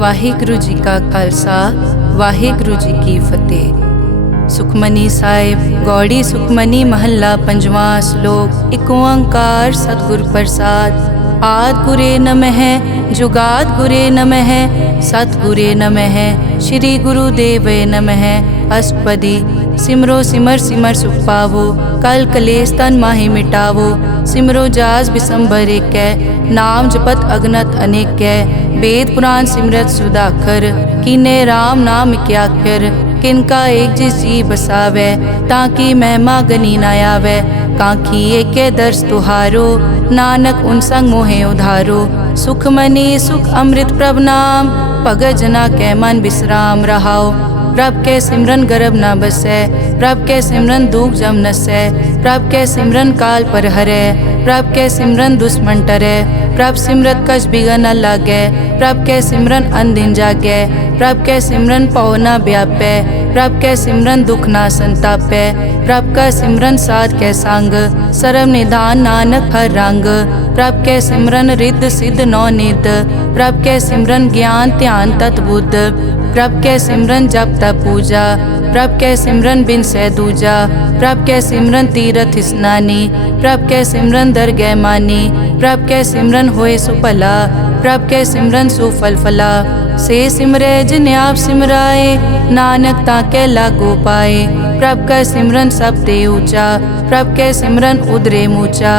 ਵਾਹਿਗੁਰੂ ਜੀ ਕਾ ਖਾਲਸਾ ਵਾਹਿਗੁਰੂ ਜੀ ਕੀ ਫਤਿਹ। ਸੁਖਮਨੀ ਸਾਹਿਬ ਗੌੜੀ ਸੁਖਮਨੀ ਮਹੱਲਾ ਪੰਜਵਾਂ ਸ਼ਲੋਕ। ਏਕ ਓੰਕਾਰ ਸਤਿਗੁਰ ਪ੍ਰਸਾਦ। ਆਦਿ ਗੁਰੇ ਨਮਹਿ ਜੁਗਾਦ ਗੁਰੇ ਨਮਹਿ ਸਤਿਗੁਰੇ ਨਮਹਿ ਸ਼੍ਰੀ ਗੁਰੂ ਦੇਵੇ ਨਮਹਿ। ਅਸ਼ਟਪਦੀ सिमरो सिमर सिमर सुख पावो कल कलेस तन माहि मिटावो। सिमरो जास बिसंबर एकै नाम जपत अगनत अनेकै। वेद पुराण सिमरत सुधाकर कीने राम नाम इक्याकर। किनका एक जिस जी बसावै ताकि महिमा गनी न आवै। कांखी एकै दर्श तुहारो नानक उन संग मोहे उधारो। सुख मनी सुख अमृत प्रभ नाम भगत जना कै मन विश्राम रहाओ। प्रभ के सिमरन गर्भ न बसै प्रभ के सिमरन दुख जम नसै। प्रभ के सिमरन काल पर हरै प्रभ के सिमरन दुश्मन टरै। प्रभ सिमरत कछ बिगन न लागै प्रभ के सिमरन अनदिन जागै। प्रभ के सिमरन पौ न व्यापै प्रभ के सिमरन दुख न संतापै। प्रभ का सिमरन साध के संग सर्व निधान नानक हर रंग। प्रभ के सिमरन रिद्ध सिद्ध नौ निध प्रभ के सिमरन ज्ञान ध्यान तत् बुद्ध। प्रभ के सिमरन जप तप पूजा प्रभ के सिमरन बिन सै दूजा। प्रभ के सिमरन तीरथ स्नानी प्रभ के सिमरन दरगह मानी। प्रभ के सिमरन होए सुफला प्रभ के सिमरन सुफल फला। से सिमरै जिन आप सिमराए नानक ताके लागो पाए। प्रभ का सिमरन सब ते ऊंचा प्रभ के सिमरन उदरे मूचा।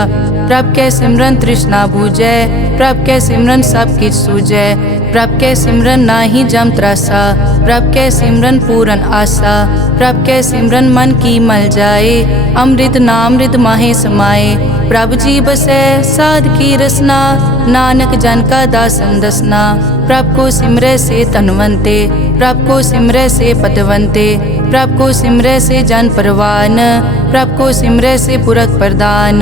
प्रभ के सिमरन तृष्णा बूझै प्रभ के सिमरन सब किछ सूझै। प्रभ के सिमरन नाही जम त्रासा प्रभ के सिमरन पूरन आसा। प्रभ के सिमरन मन की मल जाए अमृत नामृत माहे समाए। प्रभ जी बसै साध की रसना नानक जन का दासन दसना। प्रभ को सिमरै से तनवंते प्रभ को सिमरै से पतवंते। प्रभ को सिमरै से जन परवान प्रभ को सिमरै से पुरख प्रदान।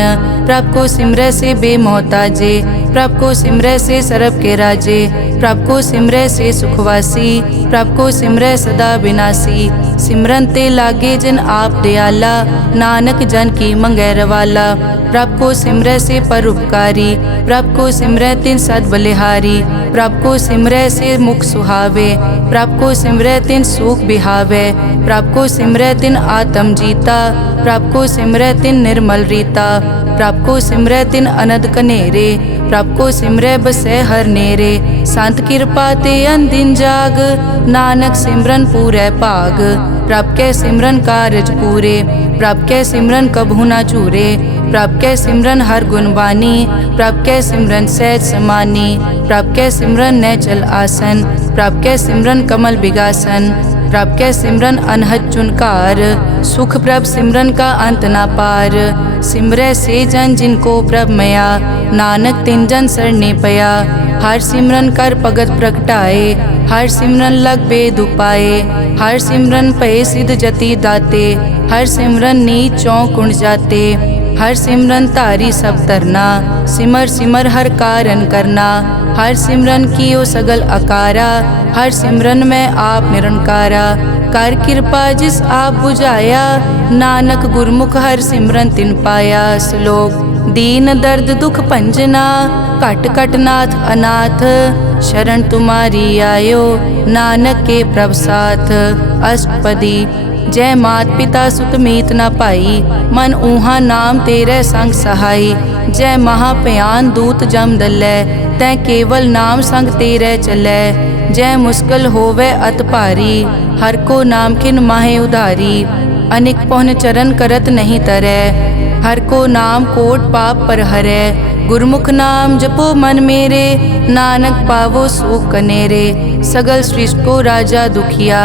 प्रभ को सिमरै से बेमोहताजे प्रभ को सिमरै से सरब के राजे। प्रभ को सिमरै से सुखवासी प्रभ को सिमरै सदा विनाशी। सिमरन ते लागे जिन आप दयाला नानक जन की मंगै रवाला। प्रभ को सिमरै से परोपकारी प्रभ को सिमरै तिन सद बलिहारी। प्रभ को सिमरै से मुख सुहावे प्रभ को सिमरै तिन सुख बिहावे। प्रभ को सिमरै तिन आत्म जीता प्रभ को सिमरै तिन निर्मल रीता। प्रभ को सिमरै तिन अनद कनेरे प्रभ को सिमरै बसै हर नेरे। संत कृपा ते अनदिन जाग नानक सिमरन पूरै भाग। प्रभ के सिमरन कारज पूरे प्रभ के सिमरन कभू न चूरे। प्रभ के सिमरन हर गुणवानी प्रभ के सिमरन सहज समानी। प्रभ के सिमरन नैचल आसन प्रभ के सिमरन कमल बिगासन। प्रभ के सिमरन अनहद चुनकार सुख प्रभ सिमरन का अंत ना पार। सिमरै से जन जिनको प्रभ मया नानक तिन जन सरने पया। हर सिमरन कर भगत प्रगटाए हर सिमरन लग बेद उपाए। हर सिमरन पे सिद्ध जति दाते हर सिमरन नीच चौं कुण जाते। हर सिमरन तारी सब तरना सिमर सिमर हर कारण करना। हर सिमरन कियो सगल अकारा हर सिमरन में आप निरंकारा। कर कृपा जिस आप बुझाया नानक गुरमुख हर सिमरन तिन पाया। श्लोक। दीन दर्द दुख भंजना घट घट नाथ अनाथ शरण तुम्हारी आयो नानक के प्रभ साथ। अष्टपदी जय मात पिता सुत मीत न पाई मन ऊहा नाम तेरे संग सहाई। जय महाभयान दूत जम दलै तै केवल नाम संग तेरे चलै। जय मुश्किल होवे अत भारी हर को नाम खिन माहे उधारी। अनेक पौन चरण करत नहीं तरै हर को नाम कोट पाप पर हरै। गुरमुख नाम जपो मन मेरे नानक पावो सुख कनेरे। सगल सृष्टि को राजा दुखिया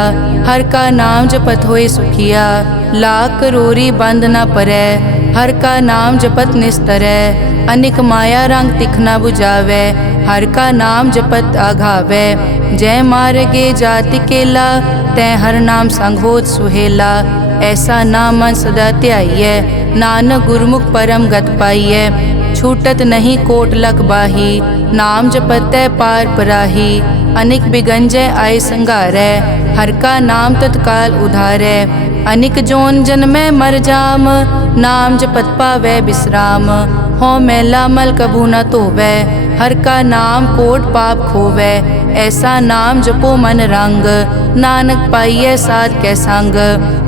हर का नाम जपत होए सुखिया। लाख करोरी बंद न परै हर का नाम जपत निस्तरै। अनेक माया रंग तिखना बुझावै हर का नाम जपत आघावै। जय मार्गे जाति केला तै हर नाम संग होत सुहेला। ऐसा नाम मन सदा ध्याइयै नानक गुरमुख परम गत पाइयै। छूटत नहीं कोट लख बाही नाम जपतै पार पराही। अनेक बिगंजय आय संघारै हर का नाम तत्काल उधारै। अनेक जोन जन्मै मर जाम नाम जपत पावै विश्राम। हों मैला मल कभू न धोवै, हर का नाम कोट पाप खोवै। ऐसा नाम जपो मन रंग, नानक पाइयै साध कै संग।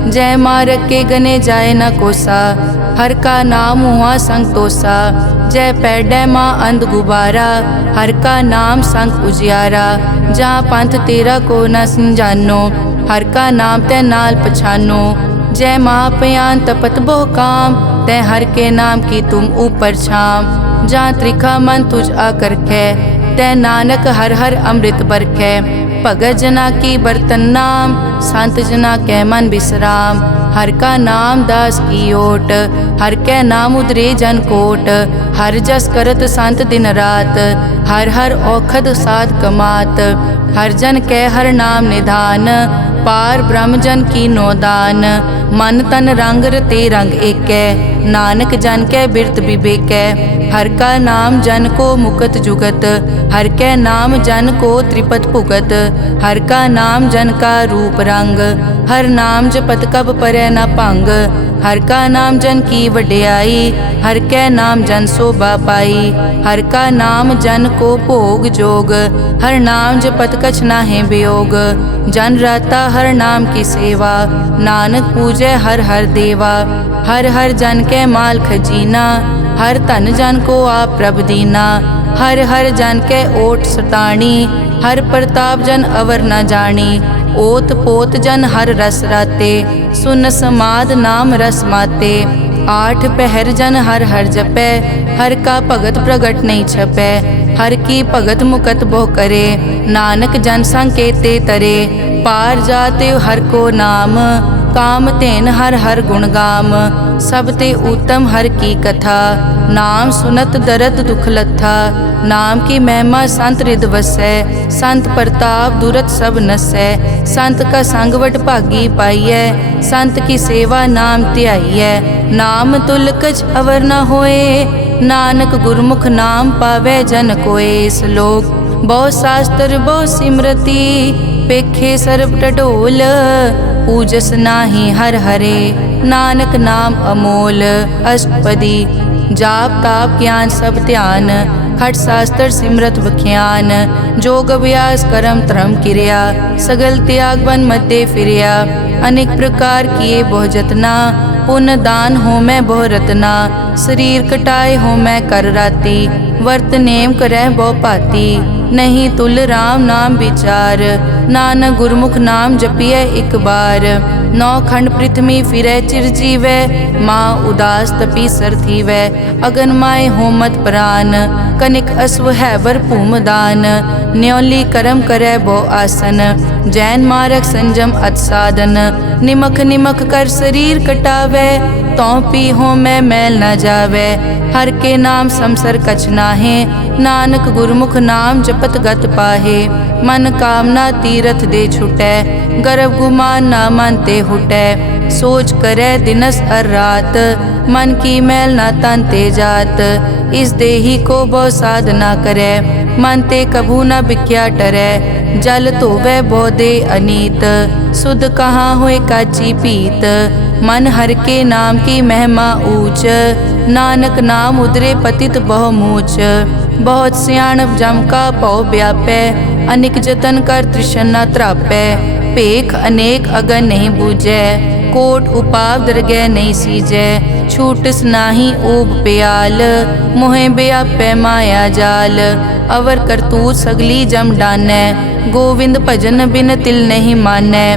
जय मारग के गने जाए न कोसा, हर का नाम हुआ संग तोसा। जय पैडै माँ अंध गुबारा, हर का नाम संग उजियारा। जहाँ पंथ तेरा को न समझानो, हर का नाम तै नाल पछानो। जय महापयान तपत बहु काम, तै हर के नाम की तुम ऊपर छाम। जहाँ त्रिखा मन तुझ आकर कै, तै नानक हर हर अमृत बरखै। भगत जना की बर्तन नाम, संत जना कै मन विश्राम। हर का नाम दास की ओट, हर कै नाम उदरे जन कोट। हर जस करत संत दिन रात, हर हर औखद साध कमात। हर जन कै हर नाम निधान, पार ब्रह्म जन की नोदान। मन तन रंग रते रंग एकै, नानक जन कै बिरत विवेकै। हर का नाम जन को मुकत जुगत, हर कै नाम जन को त्रिपत भुगत। हर का नाम जन का रूप रंग, हर नाम जपत कब परै न भंग। हर का नाम जन की वड्याई, हर कै नाम जन शोभा पाई। हर का नाम जन को भोग जोग, हर नाम जपत कछ नाहि वियोग। जन राता हर नाम की सेवा, नानक पूजै हर हर देवा। हर हर जन कै माल खजीना, हर धन जन को आप प्रभ दीना। हर हर जन कै ओट सताणी, हर प्रताप जन अवर न जानी। ओत पोत जन हर रस राते, सुन समाद नाम रस माते। आठ पहर जन हर हर जपै, हर का भगत प्रगट नहीं छपै। हर की भगत मुकत बहु करे, नानक जन संकेते तरे। पार जाते हर को नाम, काम तेन हर हर गुण गाम। सब ते उत्तम हर की कथा, नाम सुनत दरद दुख लथा। नाम की महिमा संत रिद वसै, संत प्रताप दुरत सब नसै। संत का संग वड भागी पाइयै, संत की सेवा नाम ध्याइयै। नाम तुल कछ अवर न होए, नानक गुरमुख नाम पावै जन कोए। श्लोक बहु शास्त्र बहु सिमरति, पेखे सर्ब टडोल। पूजस नाही हर हरे, नानक नाम अमोल। अष्टपदी जाप ताप ज्ञान सब ध्यान, खट शास्त्र सिमरत बख्यान। जोग अभ्यास करम धर्म क्रिया, सगल त्याग बन मध्य फिरिया। अनेक प्रकार किए बहु जतना, पुण्य दान हो मैं बहु रतना। शरीर कटाए हो मैं कर राती, वर्त नेम करह बहु पाती। नहीं तुल राम नाम विचार, नानक गुरमुख नाम जपिए एक बार। नौ खंड पृथ्वी फिरै चिर जीवै, माँ उदास तपी सर थीवै। अगन माय होमत प्राण, कनिक अश्व हैवर भूमदान। न्योली करम करै बो आसन, जैन मारक संजम अत साधन। निमख निमख कर शरीर कटावै, तौ पी हो मैं मैल न जावै। हर के नाम समसर कछ नाहे, नानक गुरमुख नाम जपत गत पाहे। मन कामना तीरथ दे छुटै, गर्भ गुमान ना मन ते हुटै। सोच करे दिनस अर रात, मन की मैल ना तन ते जात। इस देही को बहु साधना करे, मन ते कभू न बिख्या टरै। जल धोवै बहु दे अनीत, सुध कहाँ होए काची पीत। मन हर के नाम की महिमा ऊंच, नानक नाम उदरे पतित बहु मूच। बहुत सियाणप जम का पौ व्यापै, अनेक जतन कर तृष्णा त्रापै। पेख अनेक अगन नहीं बूझै, कोट उपाव दरगह नहीं सीजै। छूटस नाही ऊब प्याल, मोहे व्यापै माया जाल। अवर करतूत सगली जम डानै, गोविंद भजन बिन तिल नहीं मानै।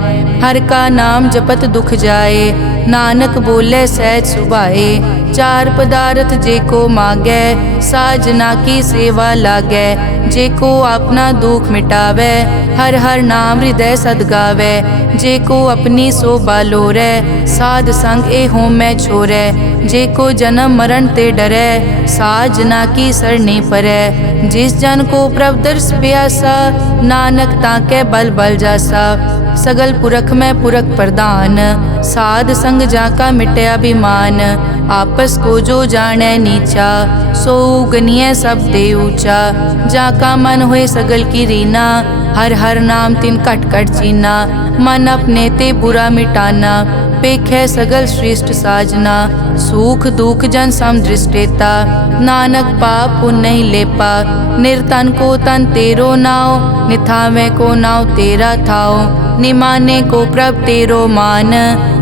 हर का नाम जपत दुख जाए, नानक बोले सहज सुभाए। चार पदार्थ जे को मांगै, साजना की सेवा लागै। जे को अपना दुख मिटावै, हर हर नाम हृदय सद गावै। जे को अपनी शोभा लोरै, साध संग ए होमै छोरै। जे को जन्म मरण ते डरै, साजना की सरनी परै। जिस जन को प्रभ दर्श प्यासा, नानक ताकै बल बल जासा। सगल पुरख में पुरख प्रधान, साध संग जाका मिटया अभिमान। आपस को जो जाने नीचा, सो गनिय सब दे ऊंचा। जाका मन होए सगल की रीना, हर हर नाम तिन कट कट चीना। मन अपने ते बुरा मिटाना, पेखै सगल श्रेष्ठ साजना, सुख दुख जन सम दृष्टेता। नानक पाप पुण्य नहीं लेपा, निर्तन को तन तेरो नाव। निथावे को नाव तेरा थाओ, निमाने को प्रभ तेरो मान।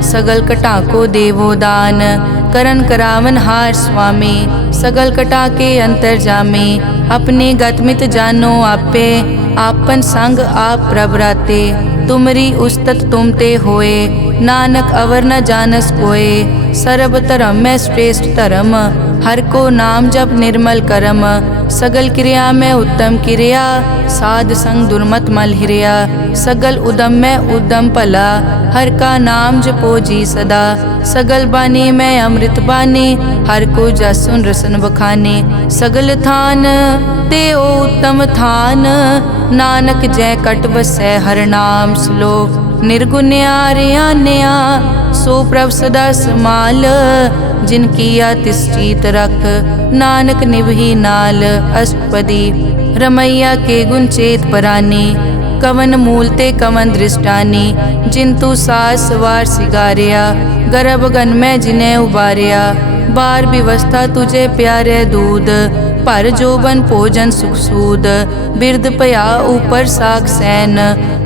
सगल कटा को देवो दान, करन करावन हार स्वामी। सगल कटा के अंतर जामे, अपने गतमित जानो आपे। आपन संग आप प्रभ राते, तुमरी उस्तत तुम ते होए। नानक अवर न जानस कोए, सर्ब धर्म में श्रेष्ठ धर्म। हर को नाम जप निर्मल करम, सगल क्रिया में उत्तम क्रिया। साध संग दुर्मत मल हिरिया, सगल उदम में उद्दम भला। हर का नाम जपो जी सदा, सगल बानी में अमृत बानी। हर को जस सुन रसन बखाने, सगल थान ते ओ उत्तम थान। नानक जय कट बसै हर नाम श्लोक। निर्गुण्या रियान्या सो प्रभ सदा समाल। जिन किया तिस चीत रख, नानक निभही नाल। अष्टपदी रमैया के गुण चेत परानी, कवन मूल ते कवन दृष्टानी। जिंतु सास सवार सिगारिया, गर्भ गन में जिन्हें उबारिया। बार व्यवस्था तुझे प्यारे दूध, पर जोबन भोजन सुख सूद। बिरद पया ऊपर साग सैन,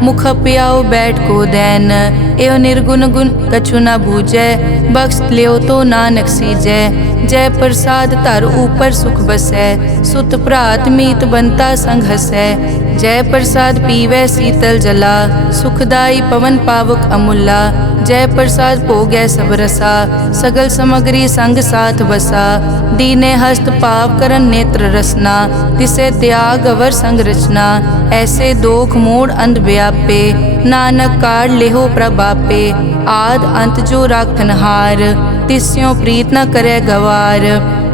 मुख पियाओ बैठ को दैन। एव निर्गुण गुण कछु न बूझै, बख्श लियो तो नानक सीजै। जय प्रसाद धर ऊपर सुख बसै, सुत भ्रात मीत बनता संग हसै। जय प्रसाद पीवै शीतल जला, सुखदाई पवन पावक अमूला। जय प्रसाद भोगै सब रसा, सगल समग्री संग साथ बसा। दीने हस्त पाव करन नेत्र रसना, तिसे त्याग अवर संग रचना। ऐसे दोख मूढ़ अंध व्यापे, नानक काढ़ लेहो प्रभापे। आद अंत जो राखनहार, तिस्यों प्रीत न करे गवार।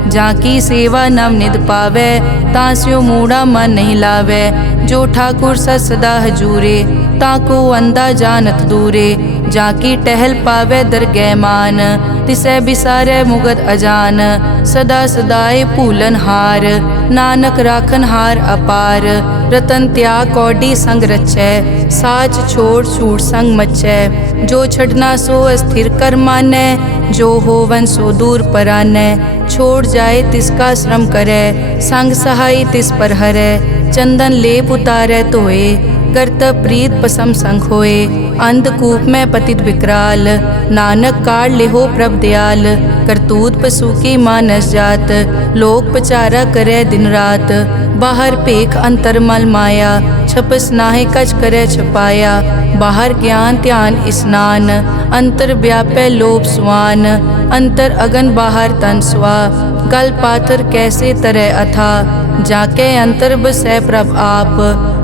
जाकी सेवा नव निध पावै, तास्यो मूढ़ा मन नहीं लावै। जो ठाकुर सत सदा हजूरे, ताको अंधा जानत दूरे। जाकी टहल पावै दरगह मान, तिसै बिसारै मुगद अजान। सदा सदाए भूलन हार, नानक राखन हार अपार। रतन त्याग कौडी संग रचै, साच छोड़ छूट संग मचै। जो छड़ना सो अस्थिर कर मानै, जो होवन सो दूर परानै। छोड़ जाए तिसका श्रम करै, संग सहाय तिस पर हरै। चंदन लेप उतारै धोए, करतब प्रीत पसम संग होए। अंधकूप में पतित विकराल, नानक काढ़ लेहो प्रभ दयाल। करतूत पशु की मानस जात, लोक पचारा करे दिन रात। बाहर पेख अंतर मल माया, छपस नाहे कच करे छपाया। बाहर ज्ञान ध्यान स्नान, अंतर व्यापै लोभ स्वान। अंतर अगन बाहर तन स्वा, गल पाथर कैसे तरह अथा। जाके अंतर बसै प्रभ आप,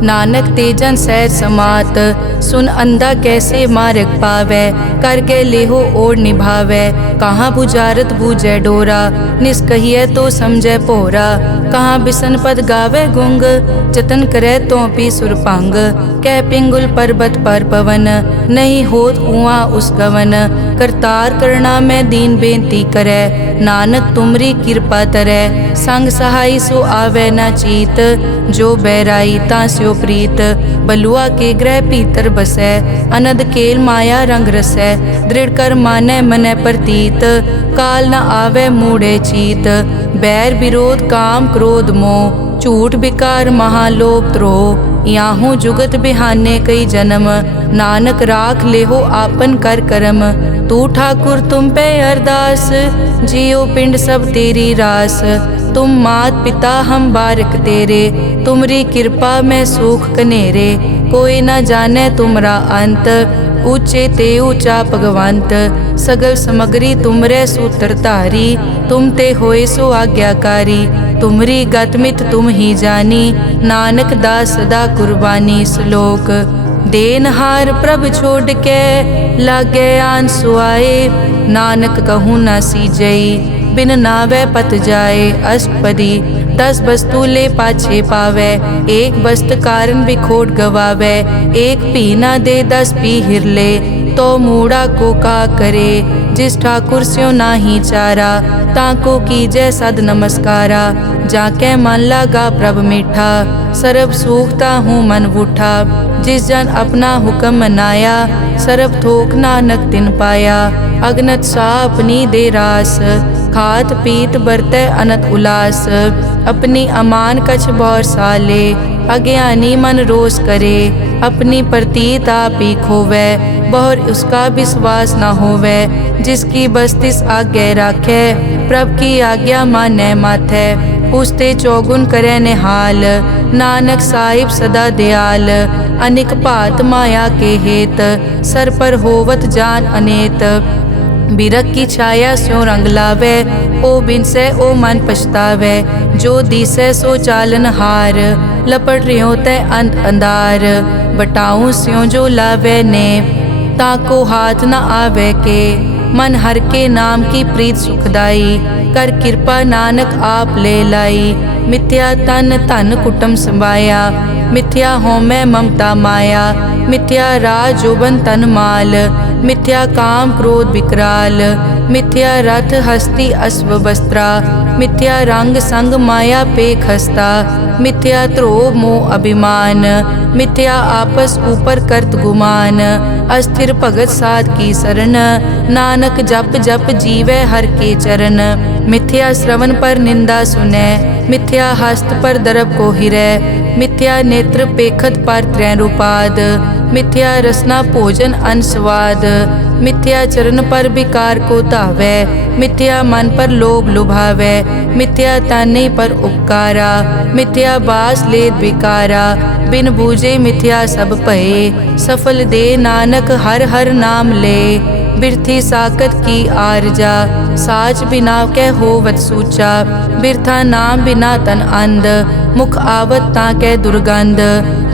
नानक तेजन सहज समात। सुन अंधा कैसे मार्ग पावै, कर के लेहो ओर निभावै। कहाँ बुझारत बूझै डोरा, निष्कहिए तो समझै पोरा। कहाँ बिसन पद गावे गुंग, जतन करे तो पी सुरपांग। कह पिंगुल पर्वत पर पवन, नहीं होत कुआं उस गवन। करतार करना में दीन बेनती करे, नानक तुमरी कृपा तरै। संग सहाय सो आवे न चीत, जो बैराई तास्यो प्रीत। बलुआ के ग्रह भीतर बसै, अनद केल माया रंग रसै। दृढ़ कर मानै मनै प्रतीत, काल न आवे मूढ़े चीत। बैर विरोध काम क्रोध मोह, झूठ बिकार महालोभ द्रोह। याहू जुगत बिहाने कई जन्म, नानक राख लेहो आपन कर करम। तू ठाकुर तुम पे अरदास, जियो पिंड सब तेरी रास। तुम मात पिता हम बारक तेरे, तुमरी कृपा में सुख कनेरे। कोई न जाने तुमरा अंत, ऊंचे ते ऊंचा भगवंत। सगल समग्री तुमरे सूत्र धारी, तुम ते होए सो आज्ञाकारी। तुमरी गतमित तुम ही जानी, नानक दास सदा कुर्बानी। श्लोक देनहार प्रभ छोड़ के, लागे आन सुआए। नानक कहूँ न सीजई, बिन नावे पत जाए। अष्टपदी 10 वस्तु ले पाछे पावे, एक वस्त कारण बिखोट गवावे। एक पी ना दे 10 पी हिरले, तो मूढ़ा को का करे। जिस ठाकुर स्यो नाही चारा, ताको कीजै सद नमस्कारा। जाके मन लागा प्रभ मीठा, सरब सूखता हूँ मन बूठा। जिस जन अपना हुक्म मनाया, सरब थोक नानक तिन पाया। अगनत सा अपनी दे रास, खात पीत बरतै अनत उलास। अपनी अमान कछ बौर साले, अज्ञानी मन रोस करे। अपनी प्रतीत आप ही खोवै, बहुर उसका विश्वास न होवै। जिसकी बस्तिस आज्ञा राखै, प्रभ की आज्ञा मानै माथै। उसते चौगुन करे निहाल, नानक साहिब सदा दयाल। अनिक भात माया के हेत, सर पर होवत जान अनेत। बिरख की छाया स्यों रंग लावे, ओ बिनसे ओ मन पछतावे। जो दिसै सो चालन हार, लपट रियो तै अंत अंधार। बटाऊं स्यों जो लावे ने, ताको हाथ न आवे के। मन हर के नाम की प्रीत सुखदाई, कर कृपा नानक आप ले लाई। मिथ्या तन धन कुटुम संभाया, मिथ्या होमै ममता माया। मिथ्या राज जोबन तन माल, मिथ्या काम क्रोध विकराल। मिथ्या रथ हस्ती अश्व वस्त्रा, मिथ्या रंग संग माया पे खस्ता। मिथ्या ध्रोह मोह अभिमान, मिथ्या आपस ऊपर करत गुमान। अस्थिर भगत साध की शरण, नानक जप जप जीवै हर के चरण। मिथ्या श्रवण पर निंदा सुनै, मिथ्या हस्त पर दरब को हिरै। मिथ्या नेत्र पेखत पर त्रैन रूपाद, मिथ्या रसना भोजन अन स्वाद। मिथ्या चरण पर विकार को धावै, मिथ्या मन पर लोभ लुभावै। मिथ्या ताने पर उपकारा, मिथ्या बास लेत विकारा। बिन बूझे मिथ्या सब भये, सफल दे नानक हर हर नाम ले। बिरथी साकत की आरजा, साच बिना कै होवत सूचा। बिरथा नाम बिना तन अंध, मुख आवत ताकै दुर्गंध।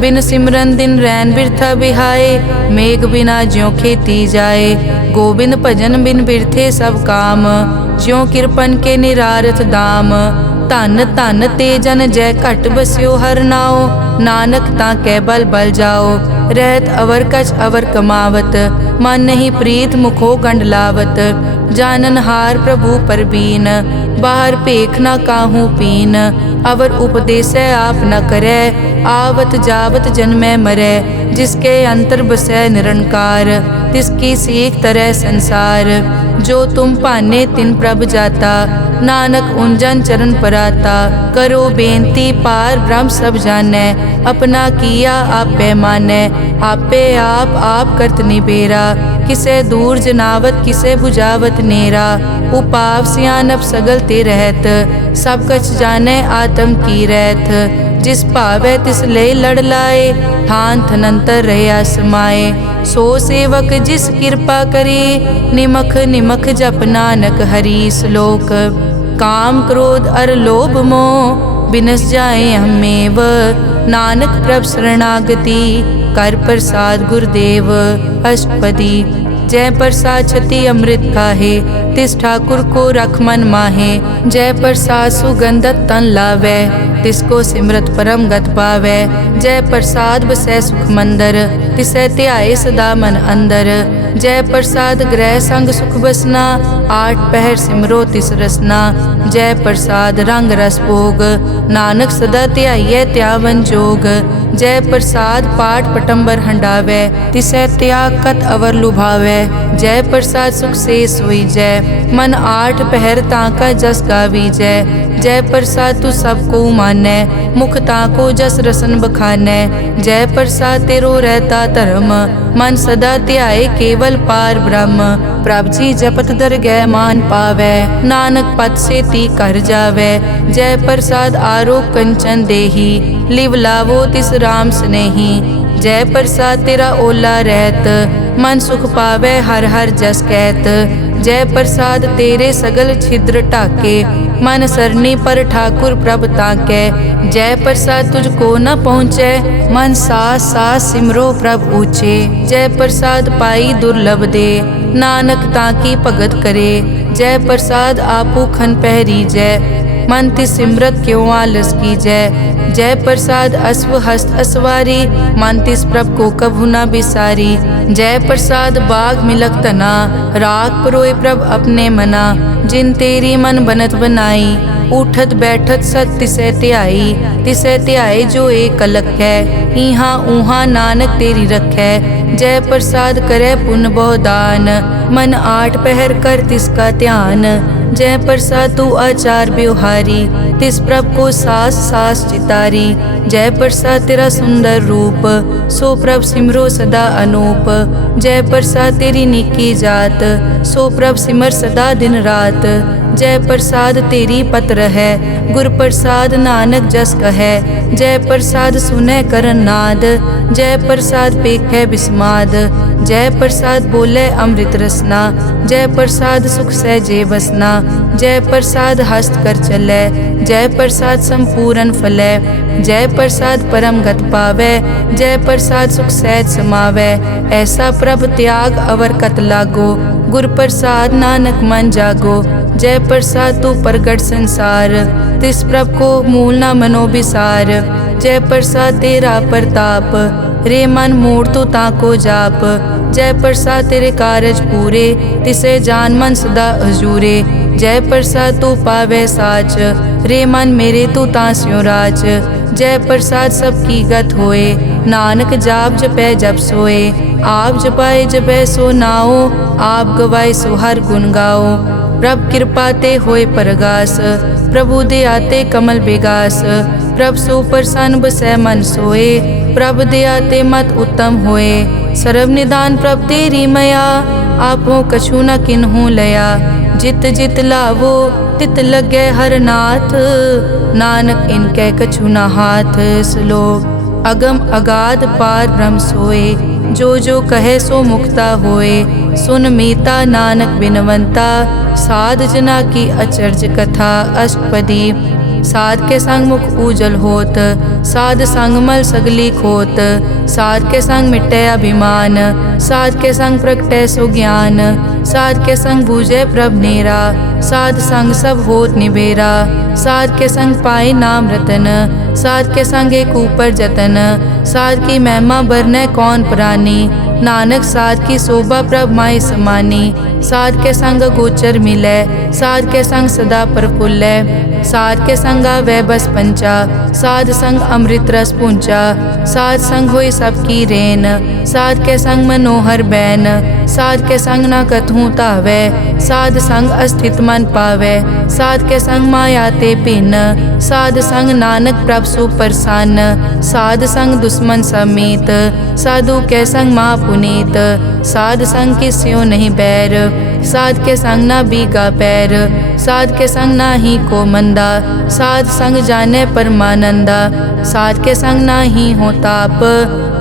बिन सिमरन दिन रैन बिरथा बिहाए, मेघ बिना ज्यों खेती जाए। गोविंद भजन बिन बिरथे सब काम, ज्यों किरपन के निरारथ दाम। धन धन ते जन जय घट बस्यो हर नाओ, नानक ताकै बल बल जाओ। रहत अवर कछ अवर कमावत, मन नहीं प्रीत मुखो गंड लावत। जानन हार प्रभु परबीन, बाहर पेख न काहू पीन। अवर उपदेसै आप न करै, आवत जावत जन्मै मरै। जिसके अंतर बसै निरंकार, तिसकी सीख तरह संसार। जो तुम पाने तिन प्रभ जाता, नानक उंजन चरण पराता। करो बेनती पार ब्रह्म सब जानै, अपना किया आप पैमानै। आपे आप करत निबेरा, किसे दूर जनावत किसे बुझावत नेरा। उपाव सियानप सगल ते रहत, सब कछ जानै आत्म की रहत। जिस भावै तिस ले लड़ लाए, थान थनंतर रहया समाए। सो सेवक जिस कृपा करे, निमख निमख जप नानक हरि श्लोक। काम क्रोध अर लोभ मोह, बिनस जाए हमेव। नानक प्रभ शरणागति, कर प्रसाद गुरुदेव। अष्टपदी। जय प्रसाद छति अमृत खाहे, तिस ठाकुर को रख मन माहे। जय प्रसाद सुगंधत तन लावै, तिसको सिमरत परम गत पावै। जय प्रसाद बसै सुख मंदर, तिसै ध्याए सदा मन अंदर। जय प्रसाद ग्रह संग सुख बसना, आठ पहर सिमरो तिस रसना। जय प्रसाद रंग रस भोग, नानक सदा ध्याइयै त्यावन जोग। जय प्रसाद पाठ पटंबर हंडावै, तिसै त्याग कत अवर लुभावै। जय प्रसाद सुख से सोई जय, मन आठ पहर ताका जस गावी जय। जय प्रसाद तू सबको मानै, मुख ताको जस रसन बखानै। जय प्रसाद तेरो रहता धर्म, मन सदा ध्याए केवल पार ब्रह्म। प्रभ जी जपत दरगह मान पावै, नानक पद से ती कर जावै। जय प्रसाद आरोग कंचन देही, लिव लावो तिस राम स्नेही। जय प्रसाद तेरा ओला रहत, मन सुख पावै हर हर जस कहत। जय प्रसाद तेरे सगल छिद्र ढाके, मन सरनी पर ठाकुर प्रभ ताकै। जय प्रसाद तुझको न पहुँचै, मन सास सास सिमरो प्रभ ऊँचे। जय प्रसाद पाई दुर्लभ दे, नानक ताकी भगत करे। जय प्रसाद आपू खन पहरी जय, मन तिस सिमरत क्यों आलस की जय प्रसाद अश्व हस्त असवारी, मन तिस प्रभ को कभु न बिसारी। जय प्रसाद बाग मिलक तना, राग परोए प्रभ अपने मना। जिन तेरी मन बनत बनाई, उठत बैठत सत तिसै त्याई जो एक अलग है। इहाँ ऊहाँ नानक तेरी रखै, जय प्रसाद करे पुन बहुदान। मन आठ पहर कर तिसका ध्यान, जय प्रसाद तू आचार व्यवहारी। तिस प्रभ को सास सास चितारी, जय प्रसाद तेरा सुंदर रूप। सो प्रभ सिमरो सदा अनूप, जय प्रसाद तेरी निकी जात। सो प्रभ सिमर सदा दिन रात, जय प्रसाद तेरी पत्र है। गुर प्रसाद नानक जस कहे, जय प्रसाद सुनै करन नाद। जय प्रसाद पेखै बिस्माद, जय प्रसाद बोले अमृत रसना। जय प्रसाद सुख सहजे बसना, जय प्रसाद हस्त कर चलै। जय प्रसाद संपूर्ण फलै, जय प्रसाद परम गत पावै। जय प्रसाद सुख सहज समावै, ऐसा प्रभ त्याग अवर कत लागो। गुर प्रसाद नानक मन जागो, जय प्रसाद तू प्रगट संसार। तिस प्रभ को मूल न मनो बिसार, जय प्रसाद तेरा प्रताप। रे मन मूड तो ताको जाप, जय प्रसाद तेरे कारज पूरे। तिसे जान मन सदा हजूरे, जय प्रसाद तू पावे साच। रे मन मेरे तू तास्यो राज, जय प्रसाद सबकी गत होए। नानक जाप जपै जप सोए, आप जपाए जपै सो नाओ। आप गवाए सो हर गुण गाओ, प्रभ कृपा ते होए परगास। प्रभु दे आते कमल बेगास, प्रभ सो प्रसन्न बसै मन सोए। प्रभ दे आते मत उत्तम होए, सर्व निदान प्रभ तेरी मया। आपो कछु न किन्हू लया, जित जित लावो तित लगे हर नाथ। नानक इनके कछु न हाथ। श्लोक अगम अगाध पार ब्रह्म सोए, जो कहे सो मुक्ता होए। सुन मीता नानक बिनवंता, साध जना की अचर्ज कथा। अष्टपदी साध के संग मुख उजल होत, साध संग मल सगली खोत। साध के संग मिटै अभिमान, साध के संग प्रगटै सो ज्ञान। साध के संग बूझे प्रभ नेरा, साध संग सब होत निबेरा। साध के संग पाए नाम रतन, साध के संग एक ऊपर जतन। साध की महिमा बरनै कौन प्राणी, नानक साध की शोभा प्रभ माई समानी। साध के संग गोचर मिलै, साध के संग सदा प्रफुल्लै। साध के संग आवे बस पंचा, साध संग अमृत रस पूंचा। साध संग होई सबकी रेन, साध के संग मनोहर बैन। साध के संग न कथूँ तावै, साध संग अस्थित मन पावै। साध के संग माया ते भिन्न, साध संग नानक प्रभ सुप्रसन्न। साध संग दुश्मन समीत, साधु के संग महा पुनीत। साध संग किस्यो नहीं बैर, साध के संग ना बीगा पैर। साध के संग ना ही को मंदा, साध संग जाने परमानंदा। साध के संग ना ही हो ताप,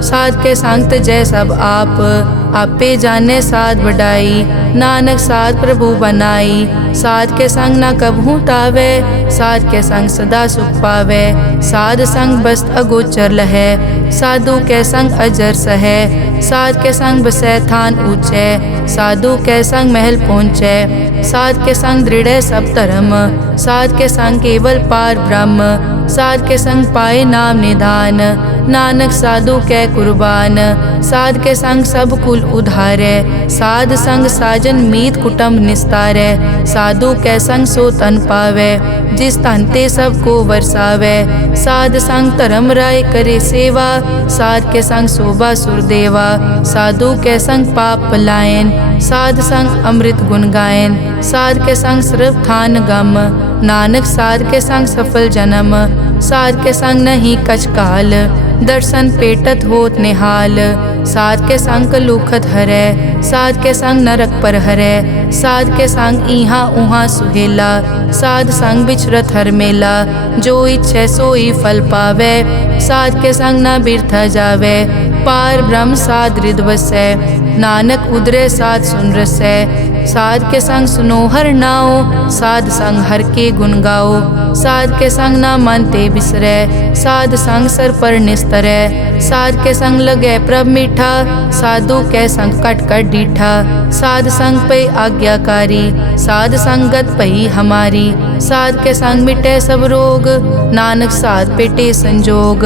साध के संग तजै सब आप। आपे जाने साध बढ़ाई, नानक साध प्रभु बनाई। साध के संग ना कबहू तावै, साध के संग सदा सुख पावै। साध संग बस्त अगोचर लहै, साधु के संग अजर सहै। साध के संग बसै थान ऊंचै, साधु के संग महल पहुँचै। साध के संग दृढ़ सब धर्म, साध के संग केवल पार ब्रह्म। साध के संग पाए नाम निधान, नानक साधु कै कुर्बान। साध के संग सब कुल उधारै, साध संग साजन मीत कुटुंब निस्तारै। साधु कै संग सो तन पावै, जिस तन ते सबको वरसावै। साध संग धर्म राय करे सेवा, साध के संग शोभा सुरदेवा। साधु के संग पाप पलायन, साध संग अमृत गुण गायन। साध के संग सर्व थान गम, नानक साध के संग सफल जन्म। साध के संग नहीं कछ काल, दर्शन पेटत होत निहाल। साध के संग लूखत हरै, साध के संग नरक पर हरै। साध के संग इहाँ उहाँ सुहेला, साध संग बिछरत हर मेला। जो इच्छै सोई फल पावै, साध के संग न बिरथा जावै। पार ब्रह्म साध हृद बसै, नानक उदरे साध सुन रसै। साध के संग सुनो हर नाओ, साध संग हर के गुण गाओ। साध के संग ना मानते बिसरै, साध संग सर पर निस्तरै। साध के संग लगे प्रभ मीठा, साधु के संग कट कट डीठा। साध संग पे आज्ञाकारी, साध संगत पई हमारी। साध के संग मिटे सब रोग, नानक साध पेटे संजोग।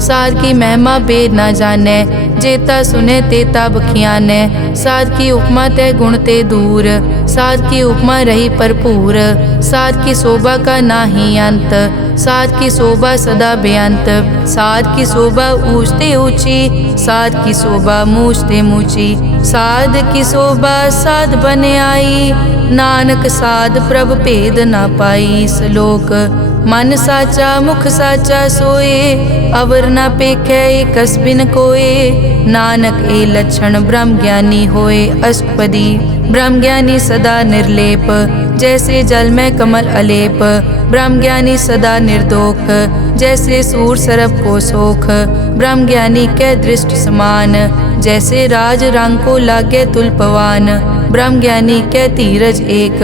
साध की महिमा बेद ना जाने, जेता सुने तेता बखियाने। साध की उपमा ते गुण ते दूर, साध की उपमा रही भरपूर। साध की शोभा का नाही अंत, साध की शोभा सदा बेअंत। साध की शोभा ऊंचते ऊंची, साध की शोभा मूछते मूची। साध की शोभा साध बने आई, नानक साध प्रभ भेद ना पाई। श्लोक मन साचा मुख साचा सोए, अवर न पेखै कस बिन कोए। नानक ए लक्षण ब्रह्म ज्ञानी होए। अष्टपदी ब्रह्म ज्ञानी सदा निर्लेप, जैसे जल में कमल अलेप। ब्रह्म ज्ञानी सदा निर्दोख, जैसे सूर सरप को सोख। ब्रह्म ज्ञानी के दृष्ट समान, जैसे राज रंग को लागे तुलपवान। ब्रह्म ज्ञानी के धीरज एक,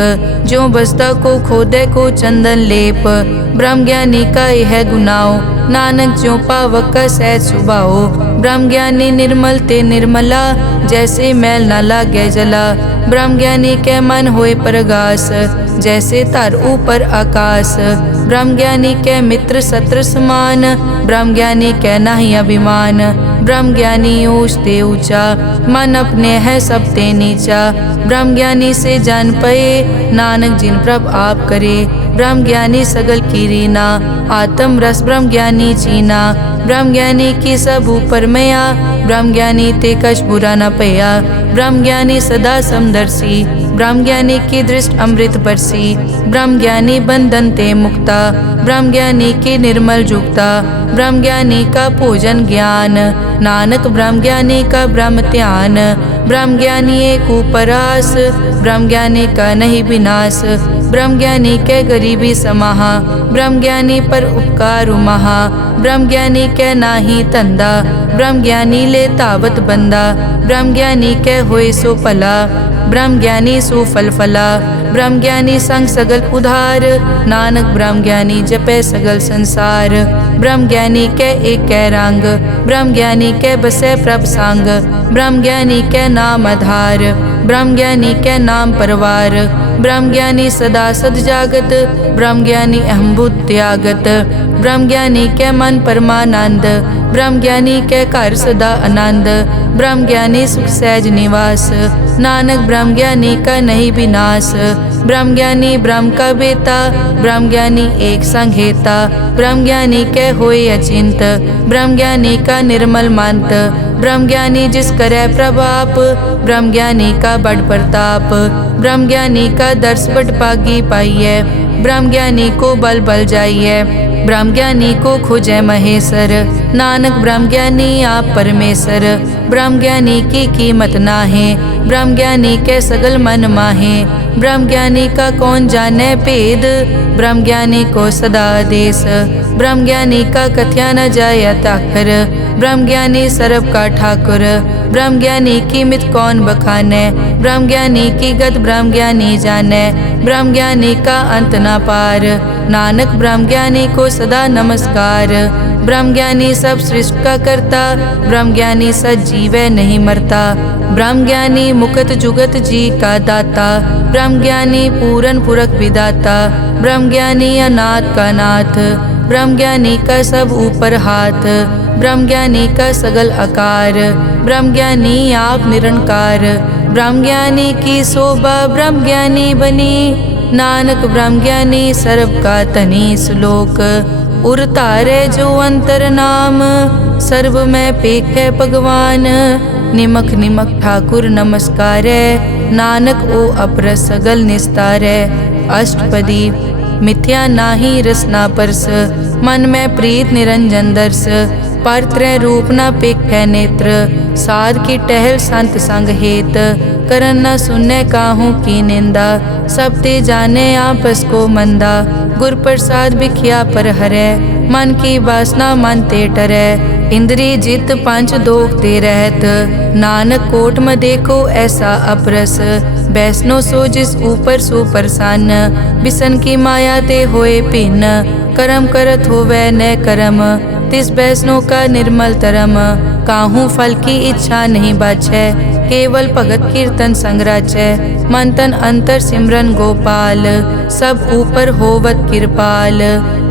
जो बसता को खोदे को चंदन लेप। ब्रह्म ज्ञानी का यह गुनाओ, नानक जो पावक का सहज सुभाओ। ब्रह्म ज्ञानी निर्मल ते निर्मला, जैसे मैल न लागे जला। ब्रह्म ज्ञानी के मन होए प्रगास, जैसे तर ऊपर आकाश। ब्रह्म ज्ञानी के मित्र शत्रु समान, ब्रह्म ज्ञानी के नहीं अभिमान। ब्रह्म ज्ञानी ऊंच ते ऊंचा, मन अपने है सब ते नीचा। ब्रह्म ज्ञानी से जान पए, नानक जिन प्रभ आप करे। ब्रह्म ज्ञानी सगल की रीना, आत्म रस ब्रह्म ज्ञानी चीना। ब्रह्म ज्ञानी की सब ऊपर मया, ब्रह्म ज्ञानी ते कछ बुरा न पया। ब्रह्म ज्ञानी सदा समदर्शी, ब्रह्म ज्ञानी की दृष्ट अमृत बरसी। ब्रह्म ज्ञानी बंधन ते मुक्ता, ब्रह्म ज्ञानी की निर्मल जुक्ता। ब्रह्म ज्ञानी का पूजन ज्ञान, नानक ब्रह्म ज्ञानी का ब्रह्म ध्यान। ब्रह्म ज्ञानी एक उपरास, ब्रह्म ज्ञानी का नहीं विनाश। ब्रह्म ज्ञानी के गरीबी समाहा, ब्रह्म ज्ञानी पर उपकार महा। ब्रह्म ज्ञानी के नाही तंदा, ब्रह्म ज्ञानी ले तावत बंदा। ब्रह्म ज्ञानी के होए सो फला, ब्रह्म ज्ञानी सो फल फला। ब्रह्म ज्ञानी संग सगल उधार, नानक ब्रह्म ज्ञानी जपे सगल संसार। ब्रह्म ज्ञानी के एक कै रंग, ब्रह्म ज्ञानी के बसे प्रभ संग। ब्रह्म ज्ञानी के नाम आधार, ब्रह्म ज्ञानी के नाम परवार। ब्रह्म ज्ञानी सदा सद जागत, ब्रह्म ज्ञानी अहम बुद्धि त्यागत। ब्रह्म ज्ञानी के मन परमानंद, ब्रह्म ज्ञानी के घर सदा आनंद। ब्रह्म ज्ञानी सुख सहज निवास, नानक ब्रह्म ज्ञानी का नहीं विनाश। ब्रह्म ज्ञानी ब्रह्म का बेता, ब्रह्म ज्ञानी एक संग हेता। ब्रह्म ज्ञानी के होए अचिंत, ब्रह्म ज्ञानी का निर्मल मंत। ब्रह्म ज्ञानी जिस करे प्रभाप, ब्रह्म ज्ञानी का बड़ प्रताप। ब्रह्म ज्ञानी का दर्श बड़ पागी पाइये, ब्रह्म ज्ञानी को बल बल जाइए। ब्रह्म ज्ञानी को खोजे महेश्वर, नानक ब्रह्म ज्ञानी आप परमेश्वर। ब्रह्म ज्ञानी की कीमत नाहे, ब्रह्म ज्ञानी के सगल मन माहे। ब्रह्म ज्ञानी का कौन जाने भेद, ब्रह्म ज्ञानी को सदा आदेश। ब्रह्म ज्ञानी का कथ्या न जाय ताखर, ब्रह्म ज्ञानी सर्व का ठाकुर। ब्रह्म ज्ञानी की मित कौन बखाने, ब्रह्म ज्ञानी की गत ब्रह्म ज्ञानी जाने। ब्रह्म ज्ञानी का अंत न पार, नानक ब्रह्म ज्ञानी को सदा नमस्कार। ब्रह्म ज्ञानी सब सृष्टि का करता, ब्रह्म ज्ञानी सजीवै नहीं मरता। ब्रह्म ज्ञानी मुकत जुगत जी का दाता, ब्रह्म ज्ञानी पूरन पुरख विदाता। ब्रह्म ज्ञानी अनाथ का नाथ, ब्रह्म ज्ञानी का सब ऊपर हाथ। ब्रह्म ज्ञानी का सगल आकार, ब्रह्म ज्ञानी आप निरंकार। ब्रह्म ज्ञानी की शोभा ब्रह्म ज्ञानी बनी, नानक ब्रह्म ज्ञानी सर्व का तनी। श्लोक उर तारे जो अंतर नाम, सर्व में पेखे भगवान। निमक निमक ठाकुर नमस्कारे, नानक ओ अपर सगल निस्तारे। अष्टपदी मिथ्या नाही रसना परस, मन में प्रीत निरंजन दर्श। पर त्रय रूप न पेखे नेत्र, साध की टहल संत संग हेत। करन न सुने काहू की निंदा। सब ते जाने आपस को मंदा। गुर प्रसाद बिखिया पर हरै, मन की वासना मन ते टरै। इंद्री जित पंच दोख ते रहत, नानक कोट म देखो ऐसा अपरस। बैसनो सो जिस ऊपर सो प्रसन्न, बिसन की माया ते होए भिन्न। करम करत होवै न करम, तिस बैसनो का निर्मल तरम। काहू फल की इच्छा नहीं बाछै, केवल भगत कीर्तन संग राचै। मन तन अंतर सिमरन गोपाल, सब ऊपर होवत कृपाल।